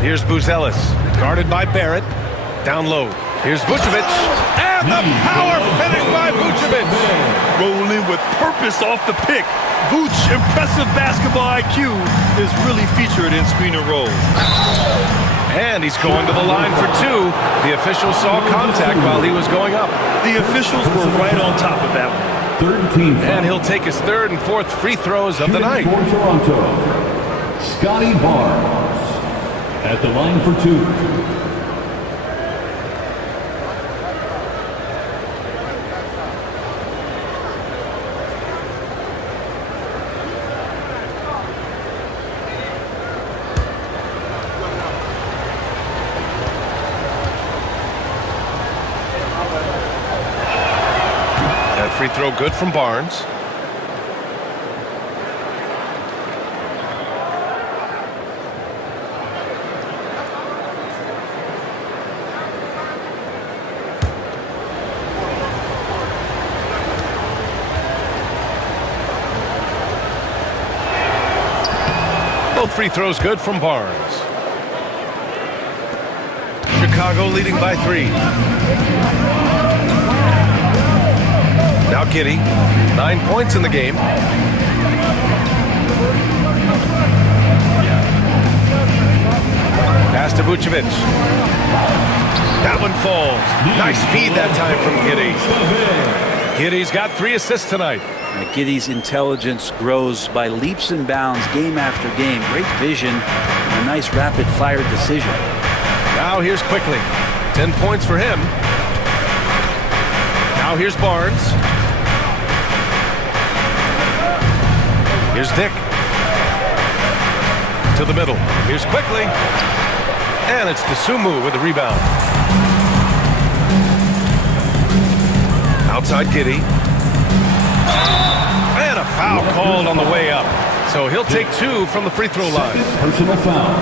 Here's Buzelis. Guarded by Barrett. Down low. Here's Vucevic. And the power finish by Vucevic. Rolling with purpose off the pick. Vooch, impressive basketball IQ, is really featured in screen and roll. And he's going to the line for 2. The official saw contact while he was going up. The officials were right on top of that one. And he'll take his 3rd and 4th free throws of the night. For Toronto, Scotty Barnes at the line for 2. Free throw good from Barnes. Both free throws good from Barnes. Chicago leading by 3. Now Giddey, 9 points in the game. Pass to Vucevic. That one falls. Nice feed that time from Giddey. Giddey's got 3 assists tonight. Giddey's intelligence grows by leaps and bounds game after game. Great vision and a nice rapid-fire decision. Now here's Quickly. 10 points for him. Now here's Barnes. Here's Dick. To the middle. Here's Quickly. And it's Dosunmu with the rebound. Outside Giddey. And a foul called on the way up. So he'll take 2 from the free throw line. Personal foul.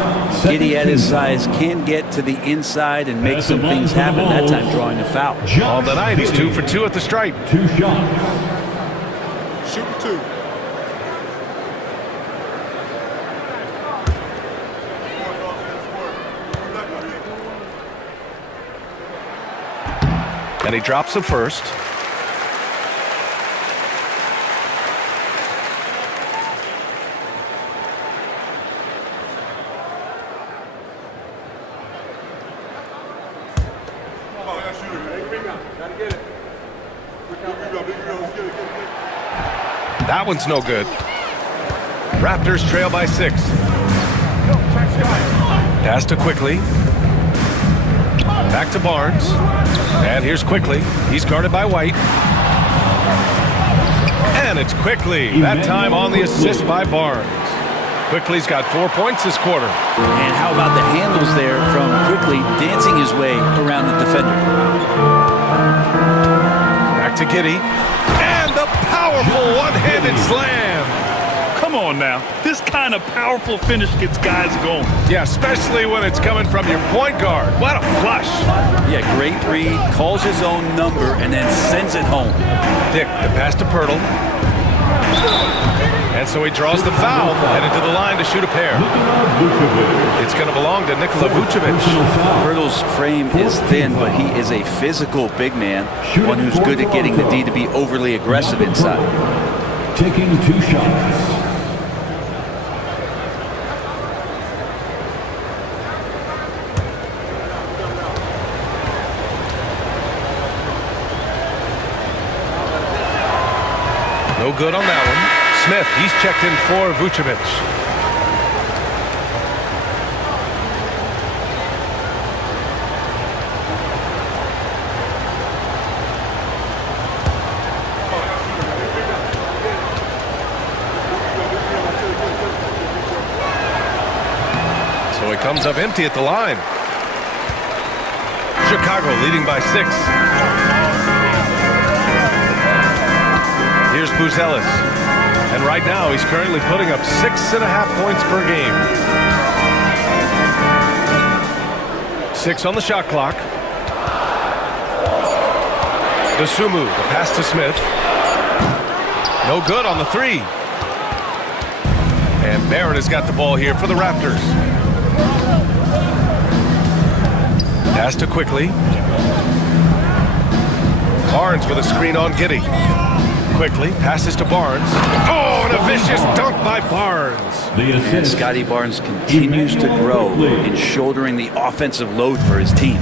Giddey at his size can get to the inside and make some things happen. That time drawing a foul. On the night, he's 2 for 2 at the stripe. 2 shots. Shoot 2. And he drops the first. That one's no good. Raptors trail by 6. Pass to Quickly. Back to Barnes. And here's Quickly. He's guarded by White. And it's Quickly. That time on the assist by Barnes. Quickly's got 4 points this quarter. And how about the handles there from Quickly dancing his way around the defender. Back to Giddey. And the powerful one-handed slam. Come on now. This kind of powerful finish gets guys going. Yeah, especially when it's coming from your point guard. What a flush. Yeah, great read, calls his own number, and then sends it home. Dick, the pass to Pirtle. And so he draws the foul, headed to the line to shoot a pair. It's going to belong to Nikola Vucevic. Pirtle's frame is thin, but he is a physical big man, one who's good at getting the D to be overly aggressive inside. Taking 2 shots. No good on that one. Smith, he's checked in for Vucevic. So he comes up empty at the line. Chicago leading by 6. Here's Buzelis. And right now, he's currently putting up 6.5 points per game. 6 on the shot clock. Dosunmu, the pass to Smith. No good on the 3. And Barrett has got the ball here for the Raptors. Pass to Quickly. Barnes with a screen on Giddey. Quickly passes to Barnes. Oh, and a vicious dunk by Barnes. And Scotty Barnes continues to grow in shouldering the offensive load for his team.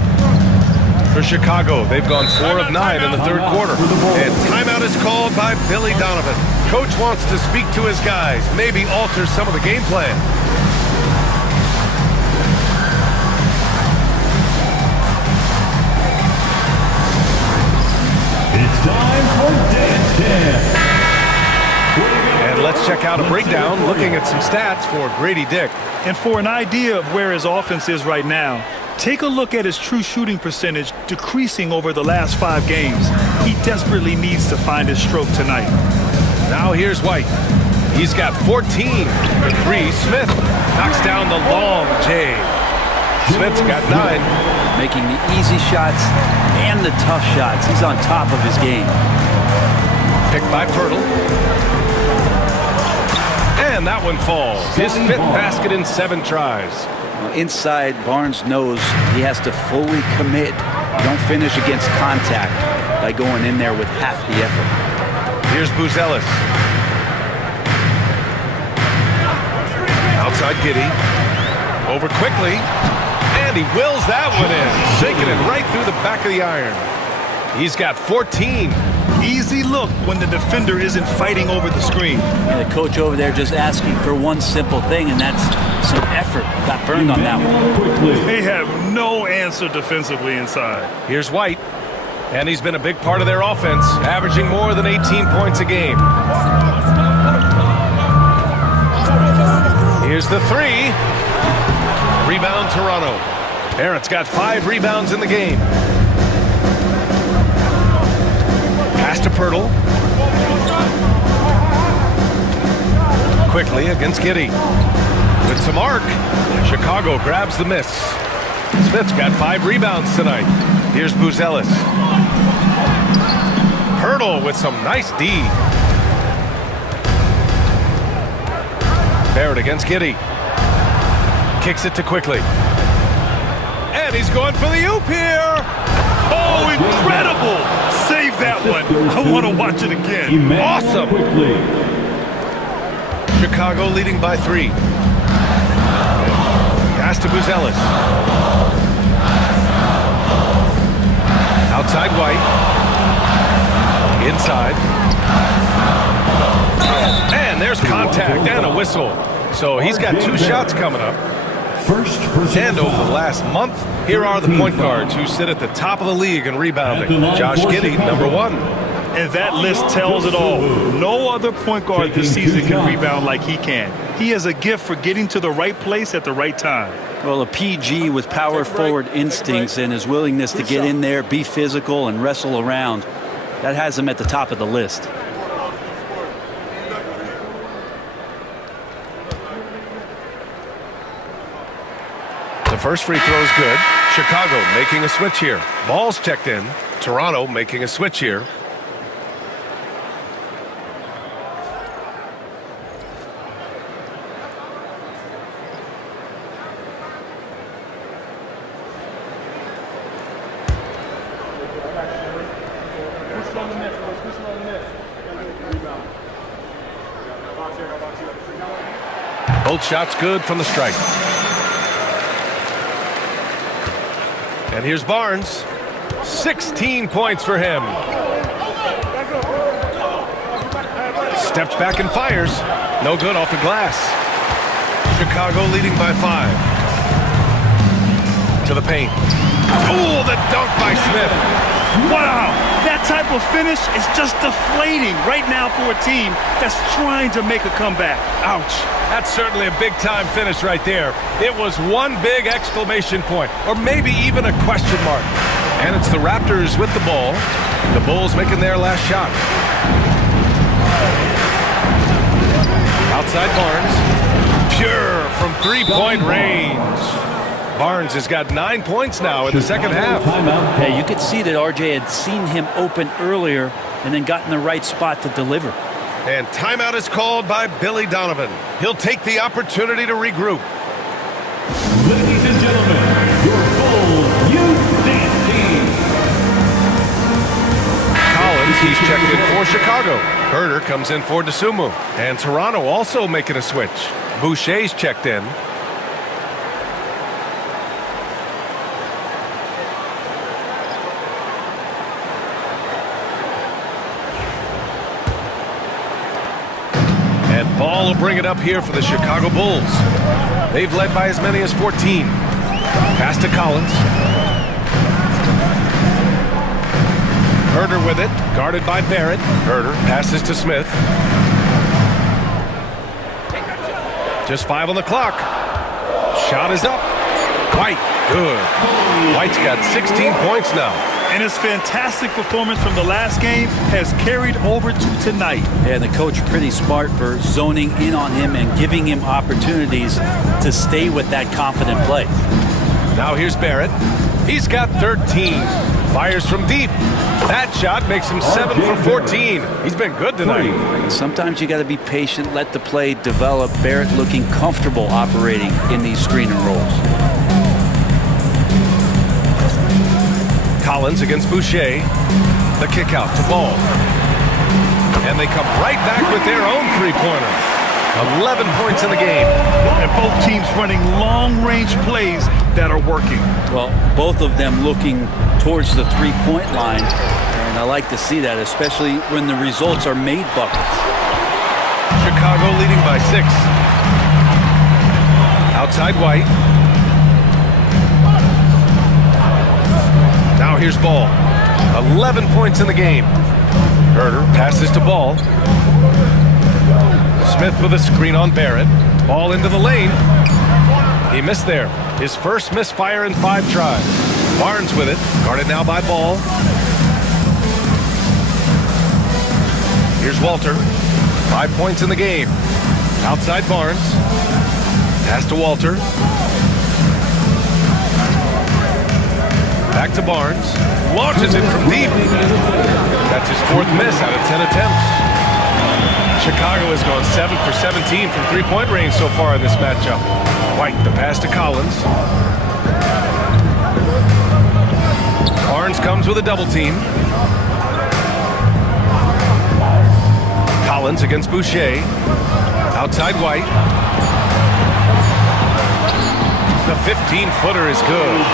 For Chicago, they've gone 4 of 9 in the third quarter. And timeout is called by Billy Donovan. Coach wants to speak to his guys, maybe alter some of the game plan. It's time for Dance Camp. And let's check out a breakdown looking at some stats for Grady Dick. And for an idea of where his offense is right now, take a look at his true shooting percentage decreasing over the last 5 games. He desperately needs to find his stroke tonight. Now here's White. He's got 14 for 3. Smith knocks down the long J. Smith's got 9. Making the easy shots and the tough shots. He's on top of his game. Picked by Pirtle. And that one falls. His 5th basket in 7 tries. Inside, Barnes knows he has to fully commit. Don't finish against contact by going in there with half the effort. Here's Buzelis. Outside Giddey. Over Quickly. And he wills that one in. Shaking it right through the back of the iron. He's got 14. Easy look when the defender isn't fighting over the screen. And the coach over there just asking for one simple thing, and that's some effort. Got burned on that one. They have no answer defensively inside. Here's White. And he's been a big part of their offense, averaging more than 18 points a game. Here's the 3. Rebound Toronto. Barrett's got 5 rebounds in the game. Pass to Pirtle. Quickly against Giddey. With some arc, Chicago grabs the miss. Smith's got 5 rebounds tonight. Here's Buzelis. Pirtle with some nice D. Barrett against Giddey. Kicks it to Quickly. And he's going for the oop here. Oh, incredible! Save that one. I want to watch it again. Awesome. Chicago leading by 3. Pass to Buzelis. Outside White. Inside. And there's contact and a whistle. So he's got 2 shots coming up. First person And over the foul. last month, here are the point guards who sit at the top of the league in rebounding. Josh Giddey, #1. And that list tells it all. No other point guard this season can rebound like he can. He has a gift for getting to the right place at the right time. Well, a PG with power forward instincts and his willingness to get in there, be physical, and wrestle around. That has him at the top of the list. The first free throw is good. Chicago making a switch here. Ball's checked in. Toronto making a switch here. Both shots good from the stripe. And here's Barnes. 16 points for him. Steps back and fires. No good off the glass. Chicago leading by 5. To the paint. Oh, the dunk by Smith. Wow, that type of finish is just deflating right now for a team that's trying to make a comeback. Ouch. That's certainly a big-time finish right there. It was one big exclamation point, or maybe even a question mark. And it's the Raptors with the ball. The Bulls making their last shot. Outside Barnes. Pure from three-point range. Barnes has got 9 points now in the second half. Yeah, you could see that RJ had seen him open earlier and then got in the right spot to deliver. And timeout is called by Billy Donovan. He'll take the opportunity to regroup. Ladies and gentlemen, your full youth dance team. Collins, he's checked in for Chicago. Herder comes in for DeSumo. And Toronto also making a switch. Boucher's checked in. And Ball will bring it up here for the Chicago Bulls. They've led by as many as 14. Pass to Collins. Herder with it, guarded by Barrett. Herder passes to Smith. Just 5 on the clock. Shot is up. White, good. White's got 16 points now. And his fantastic performance from the last game has carried over to tonight. Yeah, the coach pretty smart for zoning in on him and giving him opportunities to stay with that confident play. Now here's Barrett. He's got 13. Fires from deep. That shot makes him 7 for 14. He's been good tonight. Sometimes you got to be patient, let the play develop. Barrett looking comfortable operating in these screen and rolls. Collins against Boucher. The kick out to Ball. And they come right back with their own three-pointer. 11 points in the game. And both teams running long-range plays that are working. Well, both of them looking towards the three-point line. And I like to see that, especially when the results are made buckets. Chicago leading by 6. Outside White. Now here's Ball. 11 points in the game. Herder passes to Ball. Smith with a screen on Barrett. Ball into the lane. He missed there. His first misfire in 5 tries. Barnes with it. Guarded now by Ball. Here's Walter. 5 points in the game. Outside Barnes. Pass to Walter. Back to Barnes. Launches it from deep. That's his 4th miss out of 10 attempts. Chicago has gone 7 for 17 from three-point range so far in this matchup. White, the pass to Collins. Barnes comes with a double team. Collins against Boucher. Outside White. The 15-footer is good.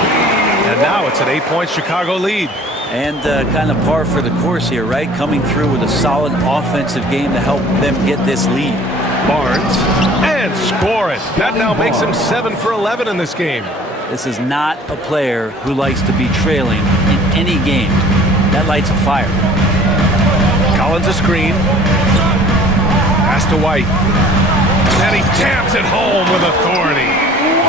And now it's an 8-point Chicago lead. And kind of par for the course here, right? Coming through with a solid offensive game to help them get this lead. Barnes, and score it. That now makes him 7 for 11 in this game. This is not a player who likes to be trailing in any game. That lights a fire. Collins a screen. Pass to White. And he taps it home with authority.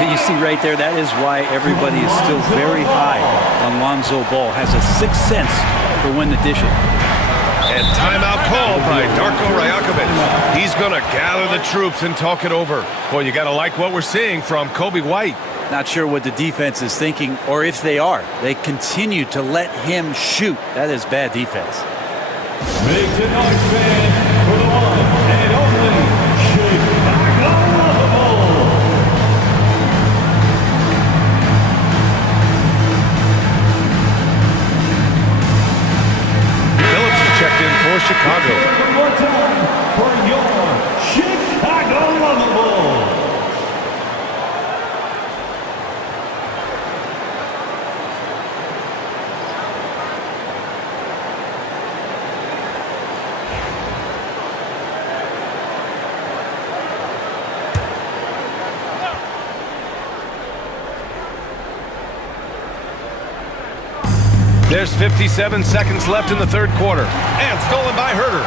You see right there, that is why everybody is still very high on Lonzo Ball. Has a sixth sense for when to dish it. And timeout called by Darko Rajakovic. He's going to gather the troops and talk it over. Boy, you got to like what we're seeing from Kobe White. Not sure what the defense is thinking, or if they are. They continue to let him shoot. That is bad defense. Make some noise, fans, for the one and only Chicago Bulls. Phillips is checked in for Chicago. One more time for your Chicago Bulls. There's 57 seconds left in the third quarter. And stolen by Herter.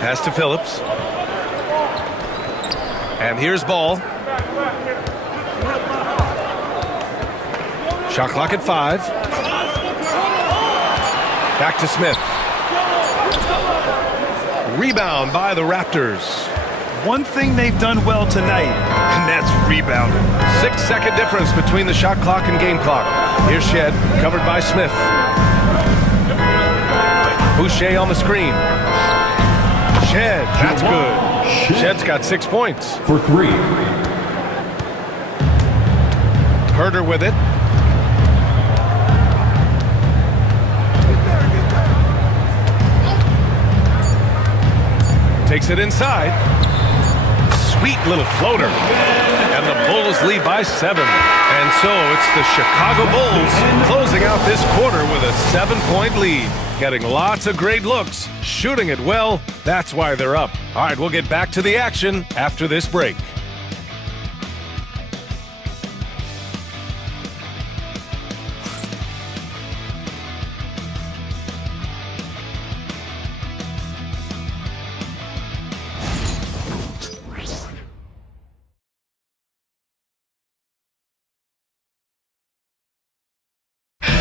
Pass to Phillips. And here's Ball. Shot clock at 5. Back to Smith. Rebound by the Raptors. One thing they've done well tonight, and that's rebounding. 6-second difference between the shot clock and game clock. Here's Shed, covered by Smith. Boucher on the screen. Shed, that's good. Shed's got 6 points. For 3. Herter with it. Takes it inside. Sweet little floater. And the Bulls lead by 7. And so it's the Chicago Bulls closing out this quarter with a 7-point lead. Getting lots of great looks, shooting it well. That's why they're up. All right, we'll get back to the action after this break.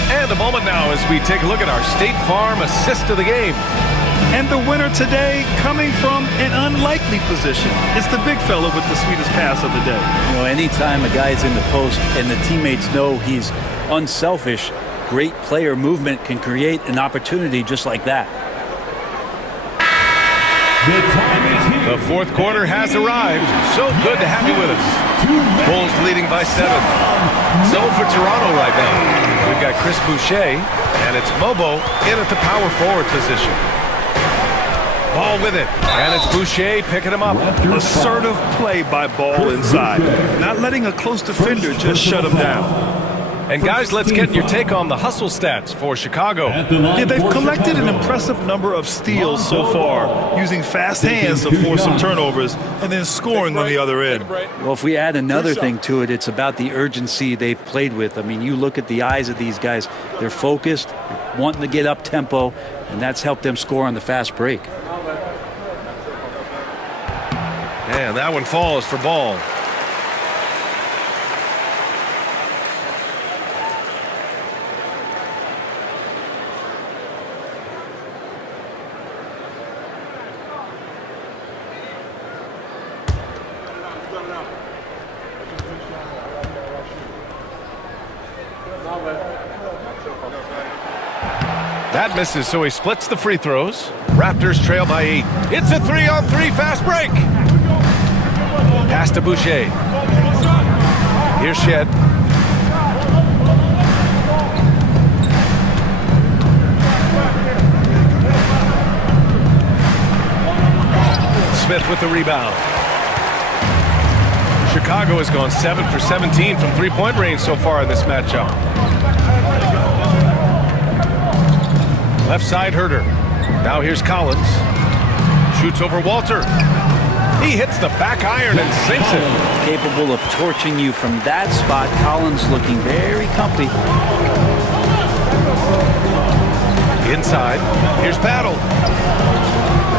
And a moment now as we take a look at our State Farm assist of the game. And the winner today coming from an unlikely position. It's the big fella with the sweetest pass of the day. You know, anytime a guy's in the post and the teammates know he's unselfish, great player movement can create an opportunity just like that. The time is here. The fourth quarter has arrived. So good to have you with us. Bulls leading by 7. So for Toronto right now, we've got Chris Boucher, and it's Mobo in at the power forward position. Ball with it, and it's Boucher picking him up. Assertive play by Ball inside. Not letting a close defender just shut him down. And guys, let's get your take on the hustle stats for Chicago. Yeah, they've collected an impressive number of steals so far, using fast hands to force some turnovers and then scoring on the other end. Well, if we add another thing to it, it's about the urgency they've played with. I mean, you look at the eyes of these guys. They're focused, wanting to get up tempo, and that's helped them score on the fast break. And that one falls for Ball. That misses, so he splits the free throws. Raptors trail by 8. It's a 3-on-3 fast break. Pass to Boucher. Here's Shed. Smith with the rebound. Chicago has gone 7 for 17 from three-point range so far in this matchup. Left side Herter. Now here's Collins. Shoots over Walter. He hits the back iron and sinks it. Capable of torching you from that spot. Collins looking very comfy. Inside, here's Battle.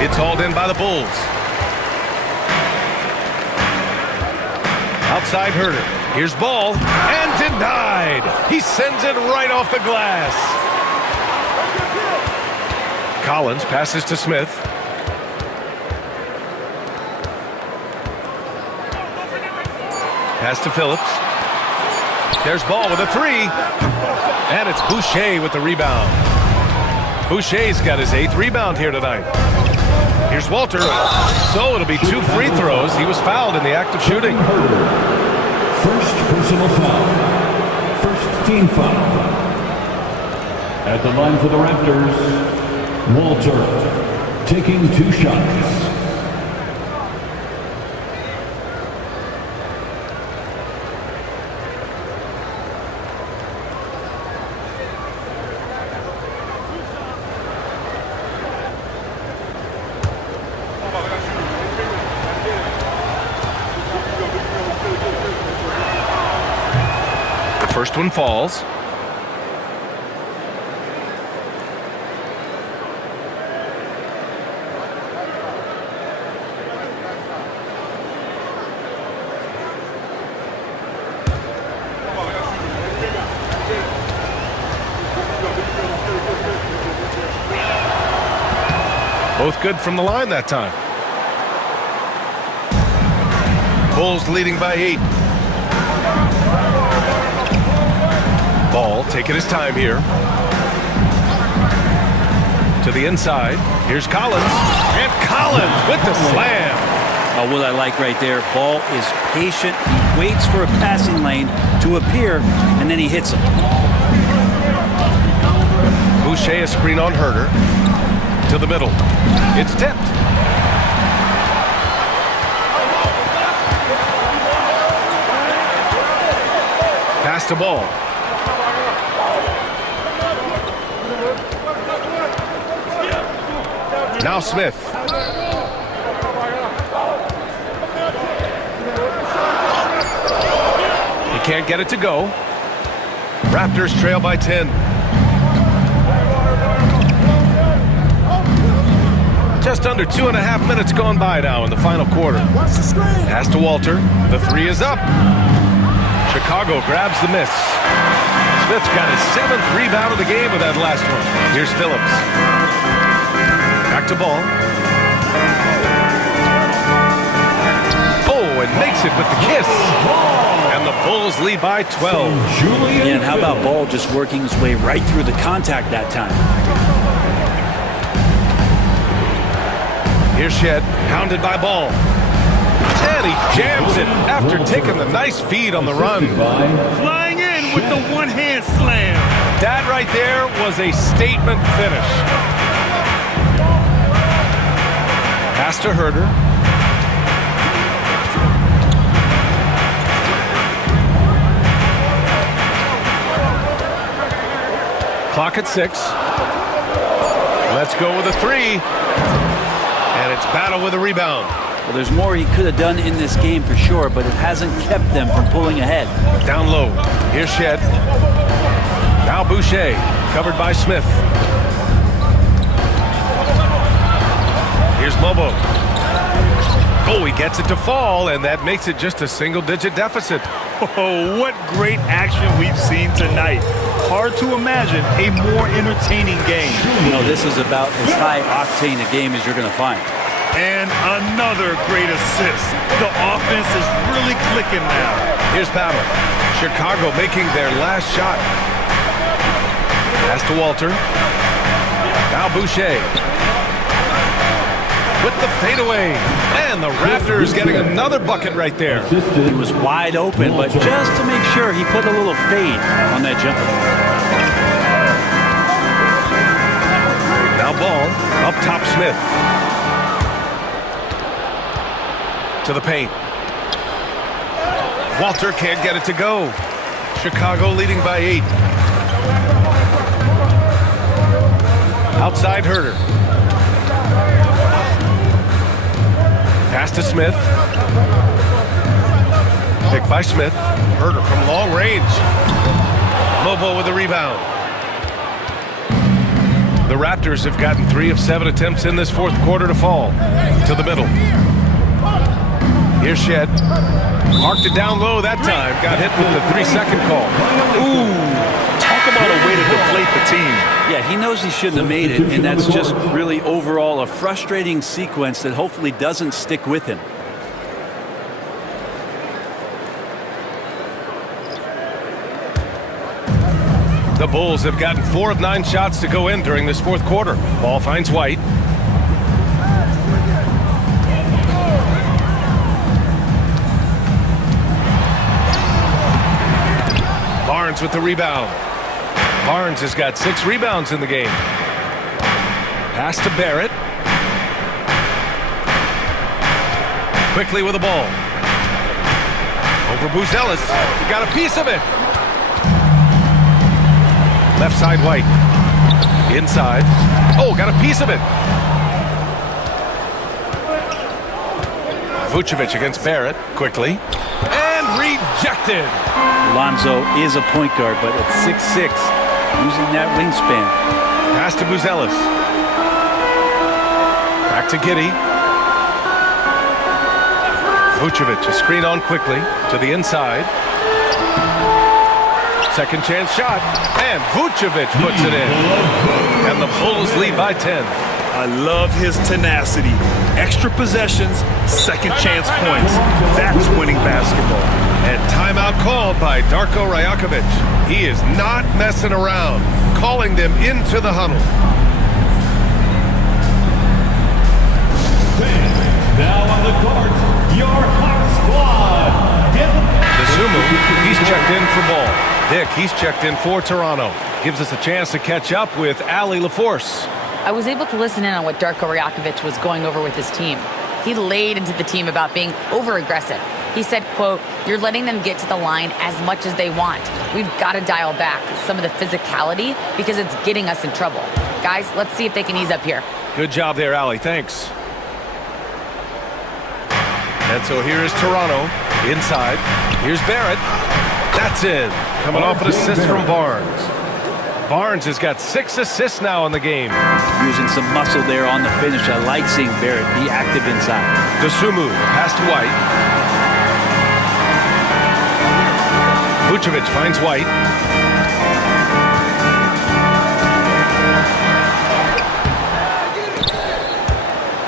It's hauled in by the Bulls. Outside Herter. Here's Ball. And denied. He sends it right off the glass. Collins passes to Smith. Pass to Phillips. There's Ball with a three. And it's Boucher with the rebound. Boucher's got his 8th rebound here tonight. Here's Walter. So it'll be 2 free throws. He was fouled in the act of shooting. First personal foul. First team foul. At the line for the Raptors, Walter taking 2 shots. First one falls. Both good from the line that time. Bulls leading by 8. Ball taking his time here. To the inside. Here's Collins. And Collins with the slam. Oh, what I like right there, Ball is patient. He waits for a passing lane to appear, and then he hits him. Boucher a screen on Herter. To the middle. It's tipped. Pass to Ball. Now Smith. He can't get it to go. Raptors trail by 10. Just under 2.5 minutes gone by now in the final quarter. Pass to Walter. The 3 is up. Chicago grabs the miss. Smith's got his 7th rebound of the game with that last one. Here's Phillips. Back to Ball. Oh, and makes it with the kiss. And the Bulls lead by 12. And how about Ball just working his way right through the contact that time? Here's Shed, hounded by Ball. And he jams it after taking the nice feed on the run. Flying in with the one-hand slam. That right there was a statement finish. Pass to Herter. Clock at 6. Let's go with a 3. And it's Battle with a rebound. Well, there's more he could have done in this game for sure, but it hasn't kept them from pulling ahead. Down low. Here's Shed. Now Boucher, covered by Smith. Here's Mobo. Oh, he gets it to fall, and that makes it just a single-digit deficit. Oh, what great action we've seen tonight. Hard to imagine a more entertaining game. You know, this is about as high-octane a game as you're going to find. And another great assist. The offense is really clicking now. Here's Battle. Chicago making their last shot. Pass to Walter. Now Boucher. With the fadeaway. And the Raptors getting another bucket right there. He was wide open, but just to make sure, he put a little fade on that jump. Now Ball. Up top Smith. To the paint. Walter can't get it to go. Chicago leading by 8. Outside Herter. Pass to Smith. Pick by Smith. Herter from long range. Lobo with the rebound. The Raptors have gotten 3 of 7 attempts in this fourth quarter to fall. To the middle. Here's Shed. Marked it down low that time. Got hit with the 3-second call. Ooh, talk about a way to deflate the team. Yeah, he knows he shouldn't have made it, and that's just really overall a frustrating sequence that hopefully doesn't stick with him. The Bulls have gotten 4 of 9 shots to go in during this fourth quarter. Ball finds White. Barnes with the rebound. Barnes has got 6 rebounds in the game. Pass to Barrett. Quickly with the ball. Over Buzelis. He got a piece of it. Left side White. Inside. Oh, got a piece of it. Vucevic against Barrett. Quickly. And rejected. Lonzo is a point guard, but at 6'6", using that wingspan. Pass to Buzelis. Back to Giddey. Vucevic, a screen on quickly to the inside. Second chance shot, and Vucevic puts it in. And the Bulls lead by 10. I love his tenacity. Extra possessions, second chance points. That's winning basketball. And timeout called by Darko Rajakovic. He is not messing around, calling them into the huddle. Now on the court, your hot squad. Zumu, he's checked in for Ball. Dick, he's checked in for Toronto. Gives us a chance to catch up with Allie LaForce. I was able to listen in on what Darko Rajakovic was going over with his team. He laid into the team about being over-aggressive. He said, quote, "You're letting them get to the line as much as they want. We've got to dial back some of the physicality because it's getting us in trouble. Guys, let's see if they can ease up here." Good job there, Allie. Thanks. And so here is Toronto. Inside. Here's Barrett. That's in. Coming off an assist from Barnes. Barnes has got 6 assists now in the game. Using some muscle there on the finish. I like seeing Barrett be active inside. Dosunmu, pass to White. Vucevic finds White.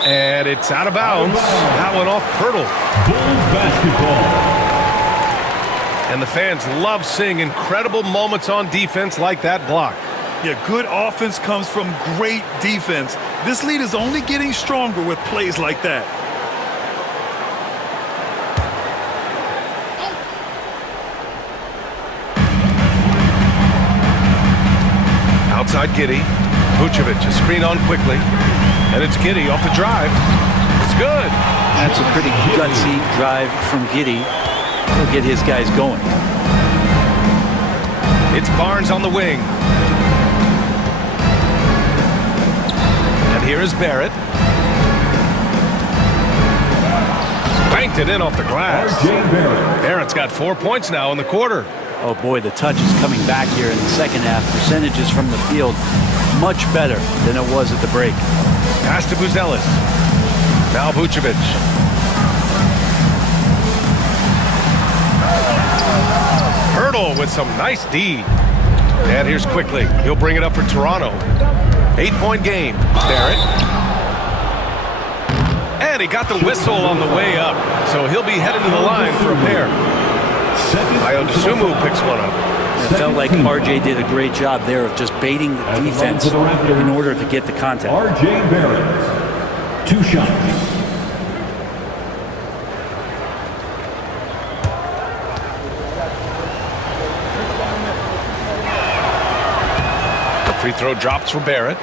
And it's out of bounds. That one off Pirtle. Bulls basketball. And the fans love seeing incredible moments on defense like that block. Yeah, good offense comes from great defense. This lead is only getting stronger with plays like that. Outside Giddey. Vucevic, a screen on quickly. And it's Giddey off the drive. It's good. That's a pretty gutsy drive from Giddey. He'll get his guys going. It's Barnes on the wing. And here is Barrett. Banked it in off the glass. Barrett's got 4 points now in the quarter. Oh boy, the touch is coming back here in the second half. Percentages from the field much better than it was at the break. Pass to Buzelis. Now Vucevic. Hurdle with some nice D. And here's quickly. He'll bring it up for Toronto. 8-point game. Barrett. And he got the whistle on the way up. So he'll be headed to the line for a pair. Dosunmu picks one up. It felt like RJ did a great job there of just baiting the defense in order to get the contact. RJ Barrett, 2 shots. The free throw drops for Barrett.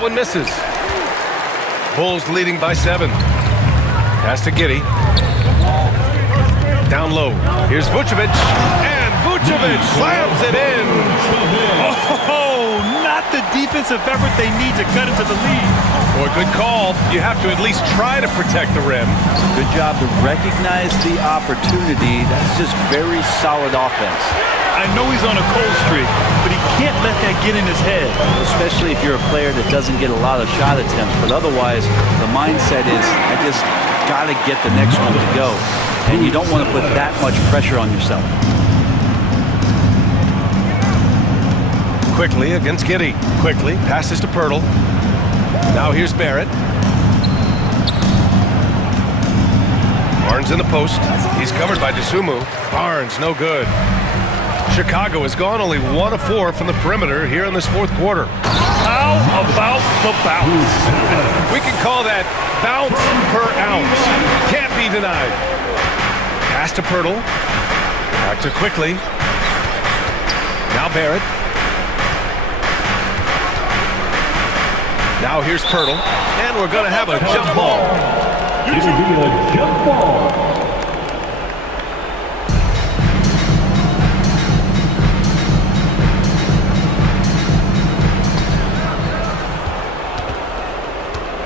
That one misses. Bulls leading by 7. Pass to Giddey. Down low. Here's Vucevic. And Vucevic slams it in. Oh, not the defensive effort they need to cut into the lead. Boy, good call. You have to at least try to protect the rim. Good job to recognize the opportunity. That's just very solid offense. I know he's on a cold streak, but he can't let that get in his head. Especially if you're a player that doesn't get a lot of shot attempts. But otherwise, the mindset is, I just got to get the next one to go. And you don't want to put that much pressure on yourself. Quickly against Giddey. Quickly passes to Pirtle. Now here's Barrett. Barnes in the post. He's covered by DeSumo. Barnes, no good. Chicago has gone only 1 of 4 from the perimeter here in this fourth quarter. How about the bounce? We can call that bounce per ounce. Can't be denied. Pass to Pirtle. Back to Quickly. Now Barrett. Now here's Pirtle. And we're going to have a jump ball. It'll be a jump ball.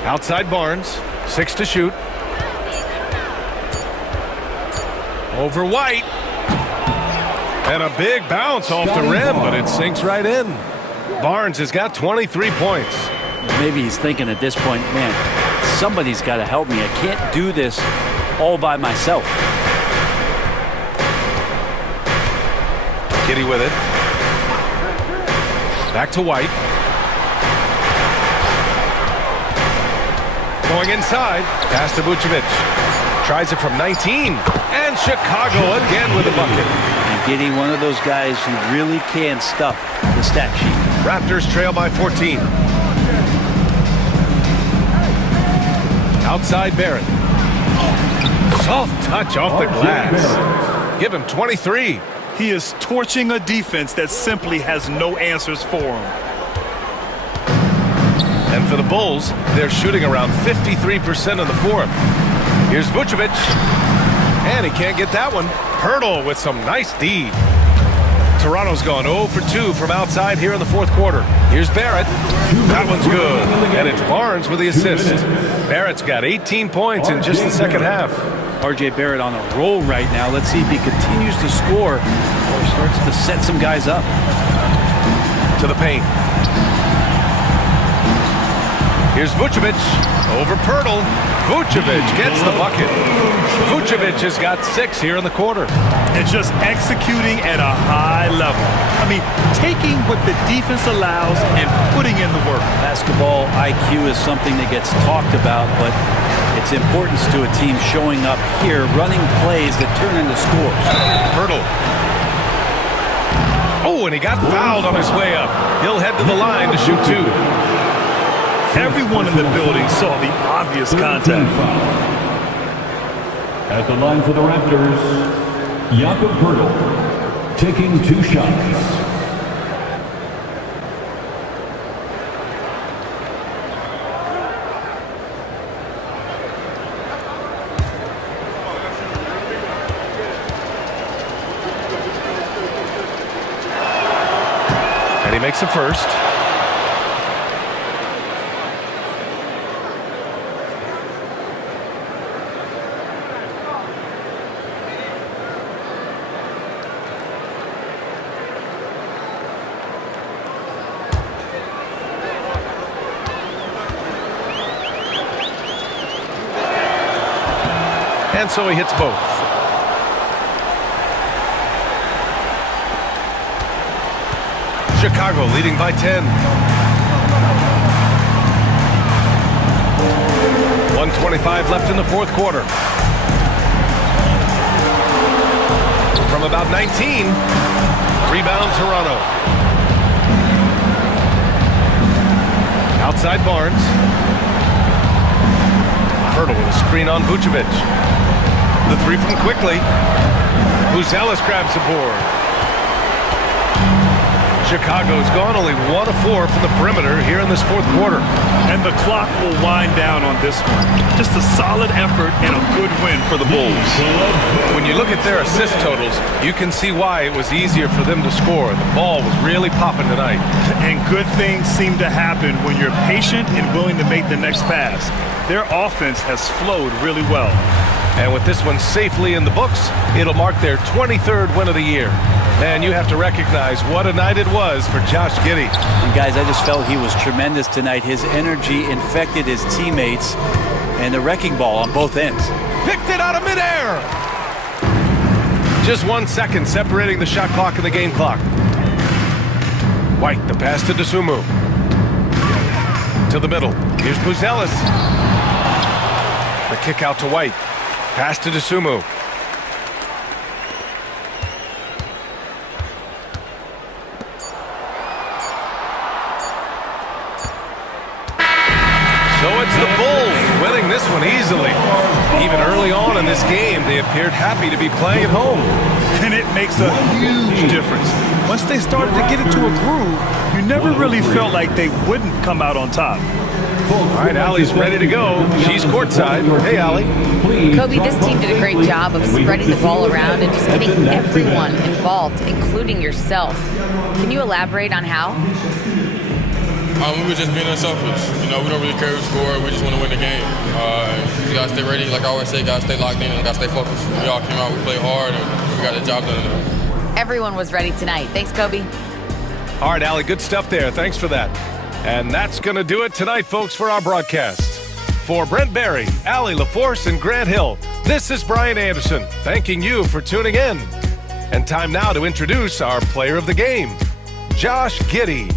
Outside Barnes. 6 to shoot. Over White. And a big bounce off the rim, but it sinks right in. Barnes has got 23 points. Maybe he's thinking at this point, man, somebody's got to help me. I can't do this all by myself. Giddey with it. Back to White. Going inside. Pass to Vucevic. Tries it from 19. And Chicago again with a bucket. And Giddey, one of those guys who really can stuff the stat sheet. Raptors trail by 14. Outside Barrett. Soft touch off the glass. Give him 23. He is torching a defense that simply has no answers for him. And for the Bulls, they're shooting around 53% in the fourth. Here's Vucevic. And he can't get that one. Pirtle with some nice D. Toronto's gone 0 for 2 from outside here in the fourth quarter. Here's Barrett. That one's good. And it's Barnes with the assist. Barrett's got 18 points in just the second half. R.J. Barrett on a roll right now. Let's see if he continues to score or starts to set some guys up. To the paint. Here's Vucevic. Over Pirtle. Vucevic gets the bucket. Vucevic has got 6 here in the quarter. And just executing at a high level. I mean, taking what the defense allows and putting in the work. Basketball IQ is something that gets talked about, but its importance to a team showing up here, running plays that turn into scores. Pirtle. Oh, and he got fouled on his way up. He'll head to the line to shoot 2. Everyone in the building saw the obvious contact. At the line for the Raptors, Jakob Pirtle, taking 2 shots. And he makes the first. And so he hits both. Chicago leading by 10. 1:25 left in the fourth quarter. From about 19. Rebound Toronto. Outside Barnes. Pirtle with a screen on Vucevic. The 3 from Quickly. Buzelis grabs the board. Chicago's gone only 1 of 4 from the perimeter here in this fourth quarter. And the clock will wind down on this one. Just a solid effort and a good win for the Bulls. When you look at their assist totals, you can see why it was easier for them to score. The ball was really popping tonight. And good things seem to happen when you're patient and willing to make the next pass. Their offense has flowed really well. And with this one safely in the books, it'll mark their 23rd win of the year. And you have to recognize what a night it was for Josh Giddey. And guys, I just felt he was tremendous tonight. His energy infected his teammates, and the wrecking ball on both ends. Picked it out of midair. Just 1 second separating the shot clock and the game clock. White, the pass to Dosunmu. To the middle. Here's Buzelis. The kick out to White. Pass to Dosunmu. So it's the Bulls winning this one easily. Even early on in this game, they appeared happy to be playing at home. And it makes a huge difference. Once they started to get into a groove, you never really felt like they wouldn't come out on top. All right, Allie's ready to go. She's courtside. Hey, Allie. Kobe, this team did a great job of spreading the ball around and just getting everyone involved, including yourself. Can you elaborate on how? We were just being unselfish. You know, we don't really care who scored. We just want to win the game. You got to stay ready. Like I always say, got to stay locked in and got to stay focused. We all came out, we played hard, and we got the job done. Everyone was ready tonight. Thanks, Kobe. All right, Allie, good stuff there. Thanks for that. And that's going to do it tonight, folks, for our broadcast. For Brent Barry, Allie LaForce, and Grant Hill, this is Brian Anderson, thanking you for tuning in. And time now to introduce our player of the game, Josh Giddey.